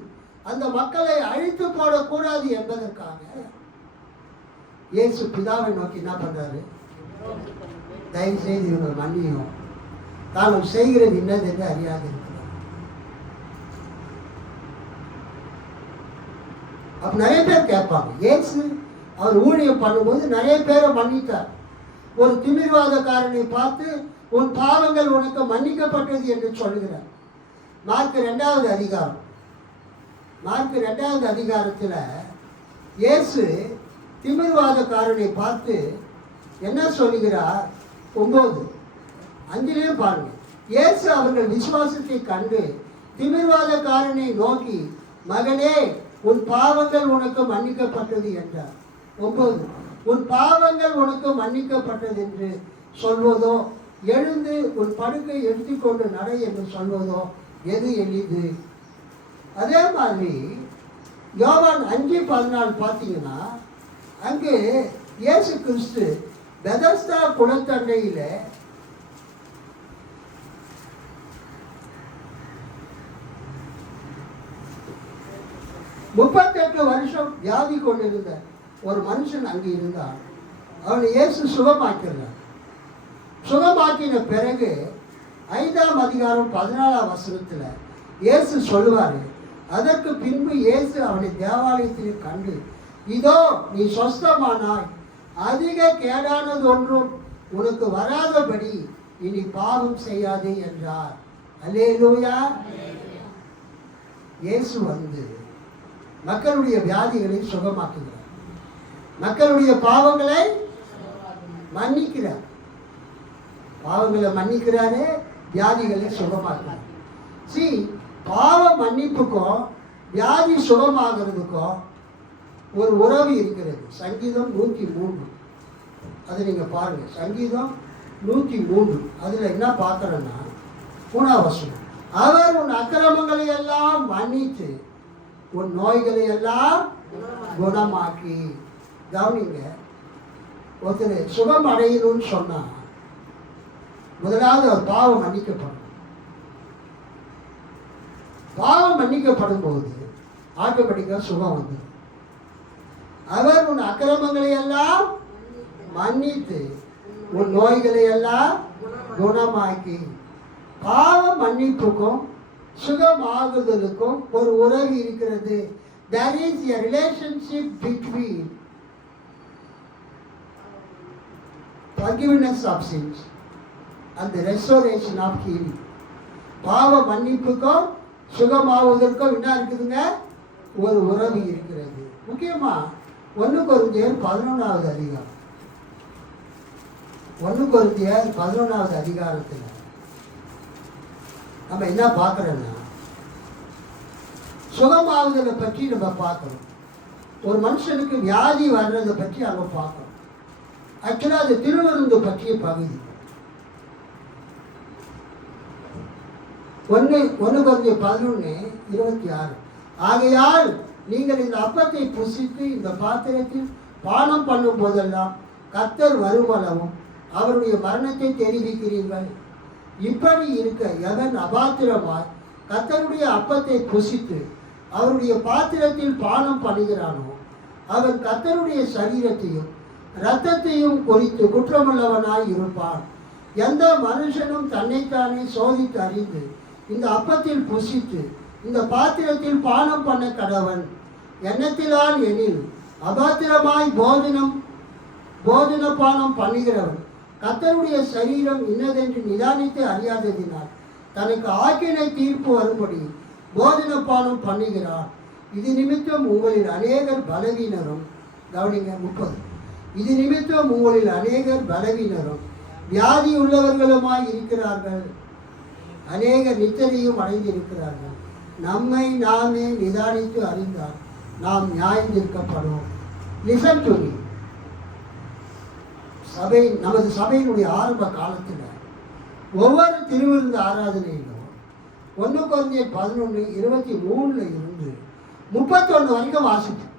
அந்த மக்களை அழித்து போடக்கூடாது என்பதற்காக இயேசு பிதாவை நோக்கி என்ன பண்றாரு? தயவு செய்து இவங்க மன்னியும், தாங்கள் செய்கிறது என்னது என்று அறியாது இருக்கிறார். அப்ப நிறைய பேர் கேட்பாங்க, இயேசு அவர் ஊழியம் பண்ணும்போது நிறைய பேரை மன்னித்தார். ஒரு திமிர்வாதக்காரனை பார்த்து உன் பாவங்கள் உனக்கு மன்னிக்கப்பட்டது என்று சொல்லுகிறார். மார்க் 2வது அதிகாரத்தில் இயேசு திமிர்வாதக்காரனை பார்த்து என்ன சொல்லுகிறார்? 9:5 பாருங்க. இயேசு அவர்கள் விசுவாசத்தை கண்டு திமிர்வாதக்காரனை நோக்கி, மகனே உன் பாவங்கள் உனக்கு மன்னிக்கப்பட்டது என்றார். 9. உன் பாவங்கள் உனக்கு மன்னிக்கப்பட்டது என்று சொல்வதோ, எழுந்து உன் படுக்கை எடுத்துக்கொண்டு நடை என்று சொல்வதோ எது எளிது? அதே மாதிரி யோவான் 5:14 பார்த்தீங்கன்னா, அங்கு இயேசு கிறிஸ்து பெதஸ்தா குளத்தண்டையில் முப்பத்தெட்டு வருஷம் வியாதி கொண்டிருந்த ஒரு மனுஷன் அங்கு இருந்தான். அவனை இயேசு சுகமாக்கிறார். சுகமாக்கின பிறகு 5ஆம் அதிகாரம் 14ஆம் வசனத்தில் இயேசு சொல்லுவார், அதற்கு பின்பு இயேசு அவனை தேவாலயத்தில் கண்டு, இதோ நீ சொஸ்தமானாய், அதிக கேடானது ஒன்றும் உனக்கு வராதபடி இனி பாவம் செய்யாதே என்றார். அல்லேலூயா. இயேசு வந்து மக்களுடைய வியாதிகளை சுகமாக்குகிறார், மக்களுடைய பாவங்களை மன்னிக்கிறார். பாவங்களை மன்னிக்கிறாரு, வியாதிகளை சுகமாக்குறார். பாவ மன்னிப்புக்கும் வியாதி சுகமாகிறதுக்கும் ஒரு உறவு இருக்கிறது. சங்கீதம் 103 அது நீங்க பாருங்க. சங்கீதம் 103 அதுல என்ன பார்க்கறேன்னா, 3ஆம் வசனம், அவர் உன் அக்கிரமங்களை எல்லாம் மன்னித்து உன் நோய்களை எல்லாம் குணமாக்கி. கவனிங்க, ஒருத்தர் சுகம் அடையணும்னு சொன்னா முதலாவது அவர் பாவம் மன்னிக்கப்படும். பாவம் மன்னிக்கப்படும் போது ஆட்டோமேட்டிக்காக சுகம் வந்து, அவர் உன் அக்கிரமங்களை எல்லாம் மன்னித்து உன் நோய்களை எல்லாம் குணமாக்கி. பாவ மன்னிப்புக்கும் சுகமாகுதலுக்கும் ஒரு உறவு இருக்கிறது. There is a relationship between forgiveness of sins and the restoration of healing. பாவ மன்னிப்புக்கும் சுகமாவதற்கும் என்ன இருக்குதுங்க? ஒரு உறவு இருக்கிறது. முக்கியமா 1 கொரிந்தியர் 11வது அதிகாரம், 1 கொரிந்தியர் 11வது அதிகாரத்தில் நம்ம என்ன பார்க்குறோன்னா, சுகமாகுதலை பற்றி நம்ம பார்க்கணும். ஒரு மனுஷனுக்கு வியாதி வர்றதை பற்றி நம்ம பார்க்கணும். ஆக்சுவலாக அது திருவிருந்து பற்றிய பகுதி. ஒன்று கொஞ்சம் 11:26. ஆகையால் நீங்கள் இந்த அப்பத்தை புசித்து இந்த பாத்திரத்தில் பானம் பண்ணும் போதெல்லாம் கர்த்தர் வருமளவும் அவருடைய மரணத்தை தெரிவிக்கிறீர்கள். இப்படி இருக்க எவன் அபாத்திரமாய் கர்த்தருடைய அப்பத்தை புசித்து அவருடைய பாத்திரத்தில் பானம் பண்ணுகிறானோ அவன் கர்த்தருடைய சரீரத்தையும் இரத்தத்தையும் குறித்து குற்றமுள்ளவனாய் இருப்பான். எந்த மனுஷனும் தன்னைத்தானே சோதித்து அறிந்து இந்த அப்பத்தில் புசித்து இந்த பாத்திரத்தில் பானம் பண்ண கடவன். எண்ணத்திலால் எனில் அபாத்திரமாய் போஜன பானம் பண்ணுகிறவன் கர்த்தருடைய சரீரம் இன்னதென்று நிதானித்து அறியாததினால் தனக்கு ஆக்கினை தீர்ப்பு வரும்படி போஜன பானம் பண்ணுகிறான். இது நிமித்தம் உங்களில் அநேகர் பலவீனரும், கவனிங்க 30, இது நிமித்தம் உங்களில் அநேகர் பலவீனரும் வியாதி உள்ளவர்களுமாய் இருக்கிறார்கள். அநேகர் நித்திரையும் அடைந்திருக்கிறார்கள். நம்மை நாமே நிதானித்து அறிந்தால் நாம் நியாயம் தீர்க்கப்படும். Listen to me. நமது சபையினுடைய ஆரம்ப காலத்தில் ஒவ்வொரு திருவிருந்து ஆராதனையிலும் 1 Corinthians 11:23 இருந்து 31 வரைக்கும் வாசிப்போம்.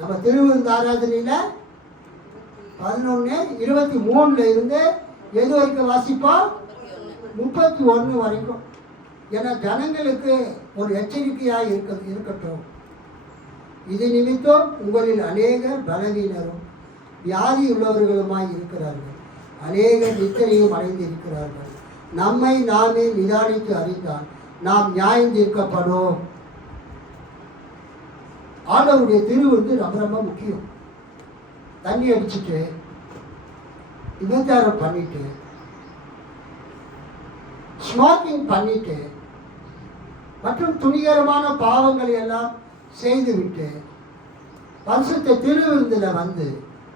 நம்ம திருவிருந்து ஆராதனையில் 11:23 இருந்து எது வரைக்கும் வாசிப்போம்? 31 வரைக்கும். ஏன்னா ஜனங்களுக்கு ஒரு எச்சரிக்கையாக இருக்கட்டும். இது நிமித்தம் உங்களில் அநேகர் பலவீனரும் வியாதி உள்ளவர்களுமாய் இருக்கிறார்கள். அநேகர் நித்திரையும் அடைந்திருக்கிறார்கள். நம்மை நாமே நிதானித்து அறிந்தால் நாம் நியாயம் தீர்க்கப்படும். ஆண்டவருடைய திருவிருந்து ரொம்ப ரொம்ப முக்கியம். தண்ணி அடிச்சுட்டு விபச்சாரம் பண்ணிட்டு ஸ்மோக்கிங் பண்ணிட்டு மற்றும் துணிகரமான பாவங்களை எல்லாம் செய்துவிட்டு பரிசுத்த திருவிருந்தில் வந்து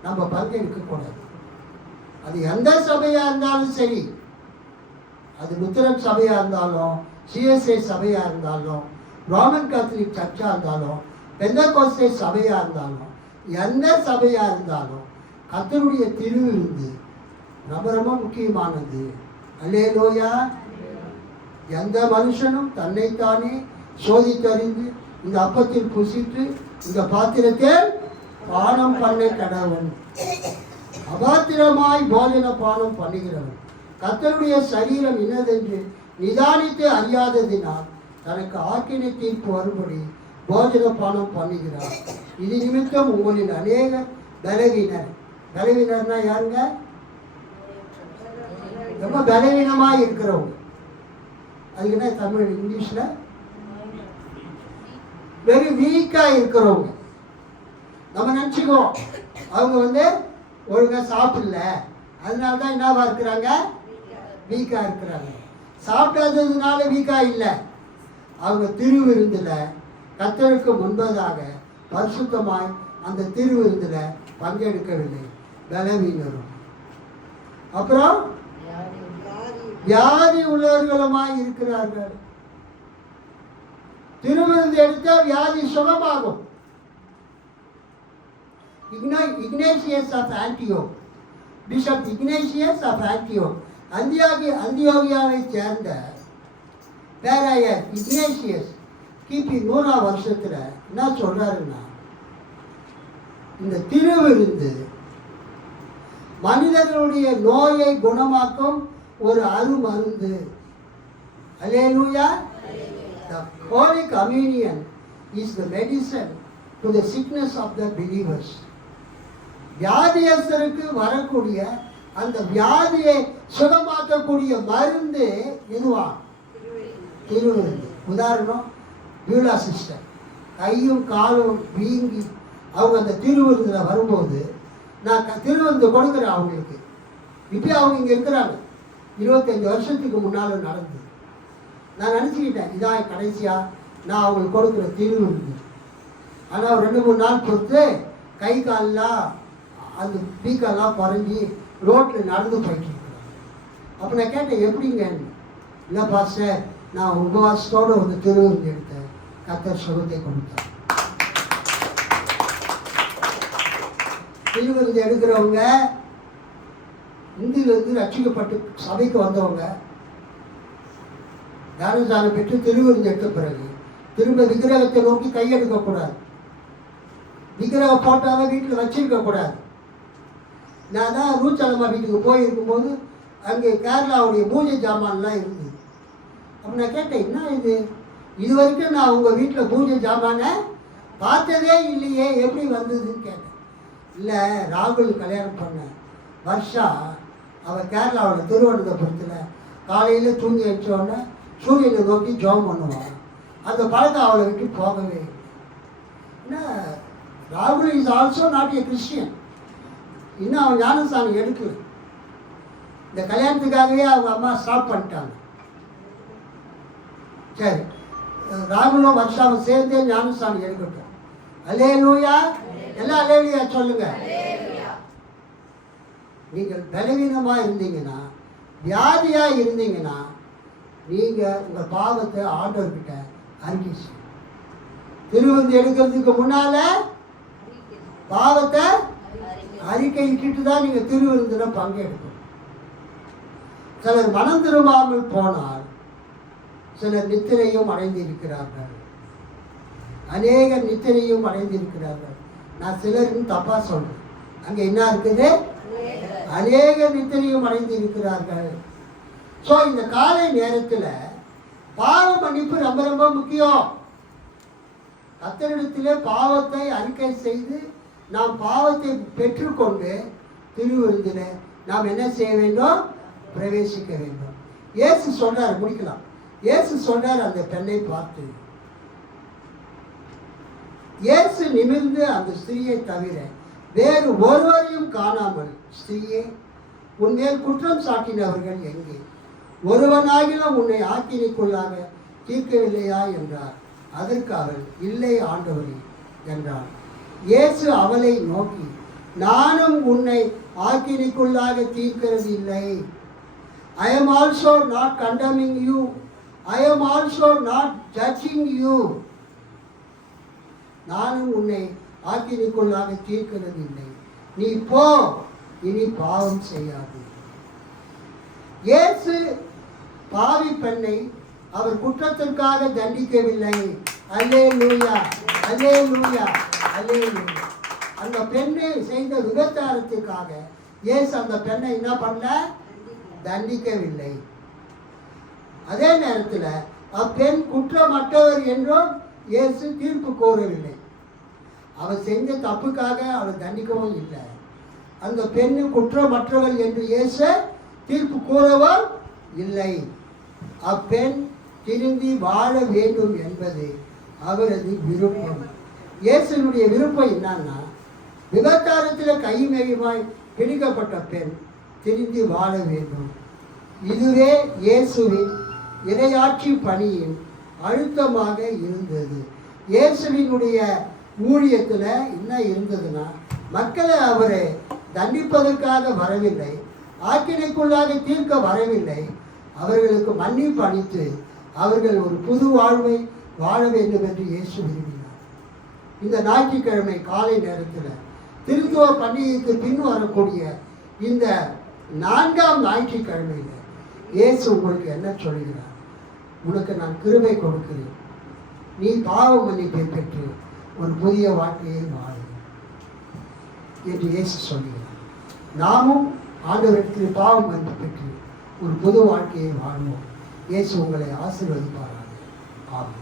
நம்ம பங்கெடுக்கக்கூடாது. அது எந்த சபையாக இருந்தாலும் சரி, அது லுத்தரன் சபையாக இருந்தாலும், சிஎஸ்ஐ சபையாக இருந்தாலும், ரோமன் கேத்தலிக் சர்ச்சாக இருந்தாலும், பெந்தகோஸ்தே சபையாக இருந்தாலும், எந்த சபையாக இருந்தாலும் கர்த்தருடைய திருவிருந்து ரொம்ப ரொம்ப முக்கியமானது. அல்லேலூயா. எந்த மனுஷனும் தன்னைத்தானே சோதித்தறிந்து இந்த அப்பத்தில் புசித்து இந்த பாத்திரத்தில் பானம் பண்ண கடவன். அபாத்திரமாய் போஜன பானம் பண்ணுகிறவன் கர்த்தருடைய சரீரம் இன்னதென்று நிதானித்து அறியாததினால் தனக்கு ஆக்கினை தீர்ப்பு வரும்படி போஜன பானம் பண்ணுகிறார். இது நிமித்தம் உங்களில் அநேக பலவீனர். பலவீனர்னா யாருங்க? ரொம்ப பலவீனமாக இருக்கிறவங்க. அதுக்கு என்ன தமிழ் இங்கிலீஷில்? வெரி வீக்காக இருக்கிறவங்க. நம்ம நினச்சிக்குவோம் அவங்க ஒழுங்காக சாப்பிடல, அதனால தான் என்னவா இருக்கிறாங்க? வீக்காக இருக்கிறாங்க. சாப்பிடாததுனால வீக்காக இல்லை, அவங்க திருவிருந்தில் கர்த்தருக்கு முன்பதாக பரிசுத்தமாய் அந்த திருவிருந்தில் பங்கெடுக்கவில்லை. பலவீனரும் அப்புறம் வியாதி உள்ளவர்களுமாய் இருக்கிறார்கள். திருவிருந்து எடுத்தால் வியாதி சுகமாகும். Ignatius of Antioch, bishop Ignatius of Antioch, அந்தியோகியாவை சேர்ந்த பேராயர் இக்னேசியஸ் கிபி 100ஆம் வருஷத்துல என்ன சொல்றாருன்னா, இந்த திருவிருந்து மனிதர்களுடைய நோயை குணமாக்கும் ஒரு அருமருந்து. அல்லேலூயா. The Holy Communion is the medicine to the sickness of the believers. வியாதியஸ்தருக்கு வரக்கூடிய அந்த வியாதியை சுகமாக்கக்கூடிய மருந்து எதுவா? திருவிருந்து. உதாரணம், பியூலா சிஸ்டர் கையும் காலும் வீங்கி அவங்க அந்த திருவிருந்தில் வரும்போது நான் திருவிருந்து கொடுக்குறேன் அவங்களுக்கு. இப்போ அவங்க இங்கே இருக்கிறாங்க. 25 வருஷத்துக்கு முன்னால் நடந்தது. நான் நினச்சிக்கிட்டேன் இதான் கடைசியாக நான் அவங்களுக்கு கொடுக்குற திருவிருந்து. ஆனால் 2-3 நாள் பொறுத்து கை காலெலாம் அந்த பீக்கெல்லாம் குறைஞ்சி ரோட்டில் நடந்து போயிட்டு இருக்கிறாங்க. அப்போ நான் கேட்டேன், எப்படிங்க? இல்லை பாஸ்டர், நான் உபவாசத்தோடு ஒரு திருவிருந்து எடுத்தேன், கர்த்தர் சுகத்தை கொடுத்தார். திருவிருந்து எடுக்கிறவங்க இந்தியிலிருந்து ரட்சிக்கப்பட்டு சபைக்கு வந்தவங்க ஞானஸ்நானம் பெற்று திருவிருந்து எடுத்த பிறகு திரும்ப விக்கிரகத்தை நோக்கி கையெடுக்கக்கூடாது. விக்கிரக போட்டாவை வீட்டில் வச்சிருக்கக்கூடாது. நான் தான் ரூச்சலம்மா வீட்டுக்கு போயிருக்கும்போது அங்கே கேரளாவுடைய பூஜை ஜாமான்லாம் இருந்தது. அப்போ நான் கேட்டேன், என்ன இது வரைக்கும் நான் உங்கள் வீட்டில் பூஜை ஜாமானை பார்த்ததே இல்லையே, எப்படி வந்ததுன்னு கேட்டேன். இல்லை, ராகுல் கல்யாணம் பண்ண வர்ஷா அவள் கேரளாவோட திருவனந்தபுரத்தில் காலையில் தூங்கி வச்சோடனே சூரியனை நோக்கி ஜெபம் பண்ணுவான். அந்த பழக்கம் அவளை விட்டு போகவே இல்லை. ஏன்னா ராகுல் is also not a Christian. இன்னும் அவன் ஞானஸ்தானம் எடுக்கல. இந்த கல்யாணத்துக்காகவே அவங்க அம்மா ஸ்டாப் பண்ணிட்டாங்க. சரி, ராகுலும் வர்ஷாவும் சேர்ந்தே ஞானஸ்தானம் எடுக்கட்டும். அல்லேலூயா, எல்லாம் அல்லேலூயா சொல்லுங்க. நீங்கள் பலவீனமாக இருந்தீங்கன்னா, வியாதியாக இருந்தீங்கன்னா, நீங்கள் உங்கள் பாவத்தை ஆண்டவர்கிட்ட அறிக்கை செய்யும். திருவிருந்து எடுக்கிறதுக்கு முன்னால பாவத்தை அறிக்கையிட்டு தான் நீங்கள் திருவிருந்தில் பங்கெடுக்கணும். சிலர் மனம் திரும்பாமல் போனால் சிலர் நித்திரையும் அடைந்திருக்கிறார்கள். அநேகர் நித்திரையும் அடைந்திருக்கிறார்கள். நான் சிலருன்னு தப்பா சொல்றேன். அங்கே என்ன இருக்குது? அநேகர் நித்திரையும் அடைந்திருக்கிறார்கள். ஸோ இந்த காலை நேரத்தில் பாவ மன்னிப்பு ரொம்ப ரொம்ப முக்கியம். கர்த்தரிடத்திலே பாவத்தை அறிக்கை செய்து நாம் பாவத்தை பெற்றுக்கொண்டு திருவிருந்தில் நாம் என்ன செய்ய வேண்டும்? பிரவேசிக்க வேண்டும். இயேசு சொல்றார், முடிக்கலாம். இயேசு சொல்றார் அந்த பெண்ணை பார்த்து, இயேசு நிமிர்ந்து அந்த ஸ்திரியை தவிர வேறு ஒருவரையும் காணாமல், ஸ்திரியே, உன்மேல் குற்றம் சாட்டினவர்கள் எங்கே? ஒருவனாகிலும் உன்னை ஆக்கினைக்குள்ளாக தீர்க்கவில்லையா என்றார். அதற்கு அவள், இல்லை ஆண்டவரே என்றாள். இயேசு அவளை நோக்கி, நானும் உன்னை ஆக்கினைக்குள்ளாக தீர்க்கிறது இல்லை. I am also not condemning you. I am also not judging you. நானும் உன்னை ஆக்கினைக்குள்ளாக தீர்க்கிறது இல்லை. நீ போ, இனி பாவம் செய்யாது. இயேசு பாவி பெண்ணை அவர் குற்றத்திற்காக தண்டிக்கவில்லை. அல்லேலூயா, அல்லேலூயா, அல்லேலூயா. அந்த பெண்ணை செய்த விபச்சாரத்துக்காக இயேசு அந்த பெண்ணை என்ன பண்ணல? தண்டிக்கவில்லை. அதே நேரத்தில் அப்பெண் குற்றமற்றவர் என்றும் இயேசு தீர்ப்பு கோரவில்லை. அவர் செஞ்ச தப்புக்காக அவள் தண்டிக்கவும் இல்லை. அந்த பெண்ணு குற்றமற்றவள் என்று இயேசு தீர்ப்பு கூறவும் இல்லை. அப்பெண் திரும்பி வாழ வேண்டும் என்பது அவரது விருப்பம். இயேசுனுடைய விருப்பம் என்னன்னா, விபச்சாரத்தில் கைமேகமாய் பிடிக்கப்பட்ட பெண் திரும்பி வாழ வேண்டும். இதுவே இயேசுவின் இறையாட்சி பணியின் அழுத்தமாக இருந்தது. இயேசுவினுடைய ஊழியத்தில் என்ன இருந்ததுன்னா, மக்களை அவரை தண்டிப்பதற்காக வரவில்லை, ஆக்கினைக்குள்ளாக தீர்க்க வரவில்லை. அவர்களுக்கு மன்னிப்பு அளித்து அவர்கள் ஒரு புது வாழ்வை வாழ வேண்டும் என்று இயேசு விரும்பினார். இந்த ஞாயிற்றுக்கிழமை காலை நேரத்தில் திருத்துவ பண்டிகைக்கு பின் வரக்கூடிய இந்த 4ஆம் ஞாயிற்றுக்கிழமையில் இயேசு உங்களுக்கு என்ன சொல்கிறார்? உனக்கு நான் கிருபை கொடுக்கிறேன், நீ பாவ மன்னிப்பை பெற்று ஒரு புதிய வாழ்க்கையை வாழ என்று இயேசு சொல்கிறார். நாமும் ஆண்டவரிடத்தில் பாவ மன்னிப்பு பெற்று ஒரு புது வாழ்க்கையை வாழ்வோம். இயேசு உங்களை ஆசீர்வதிப்பாராக. ஆமென்.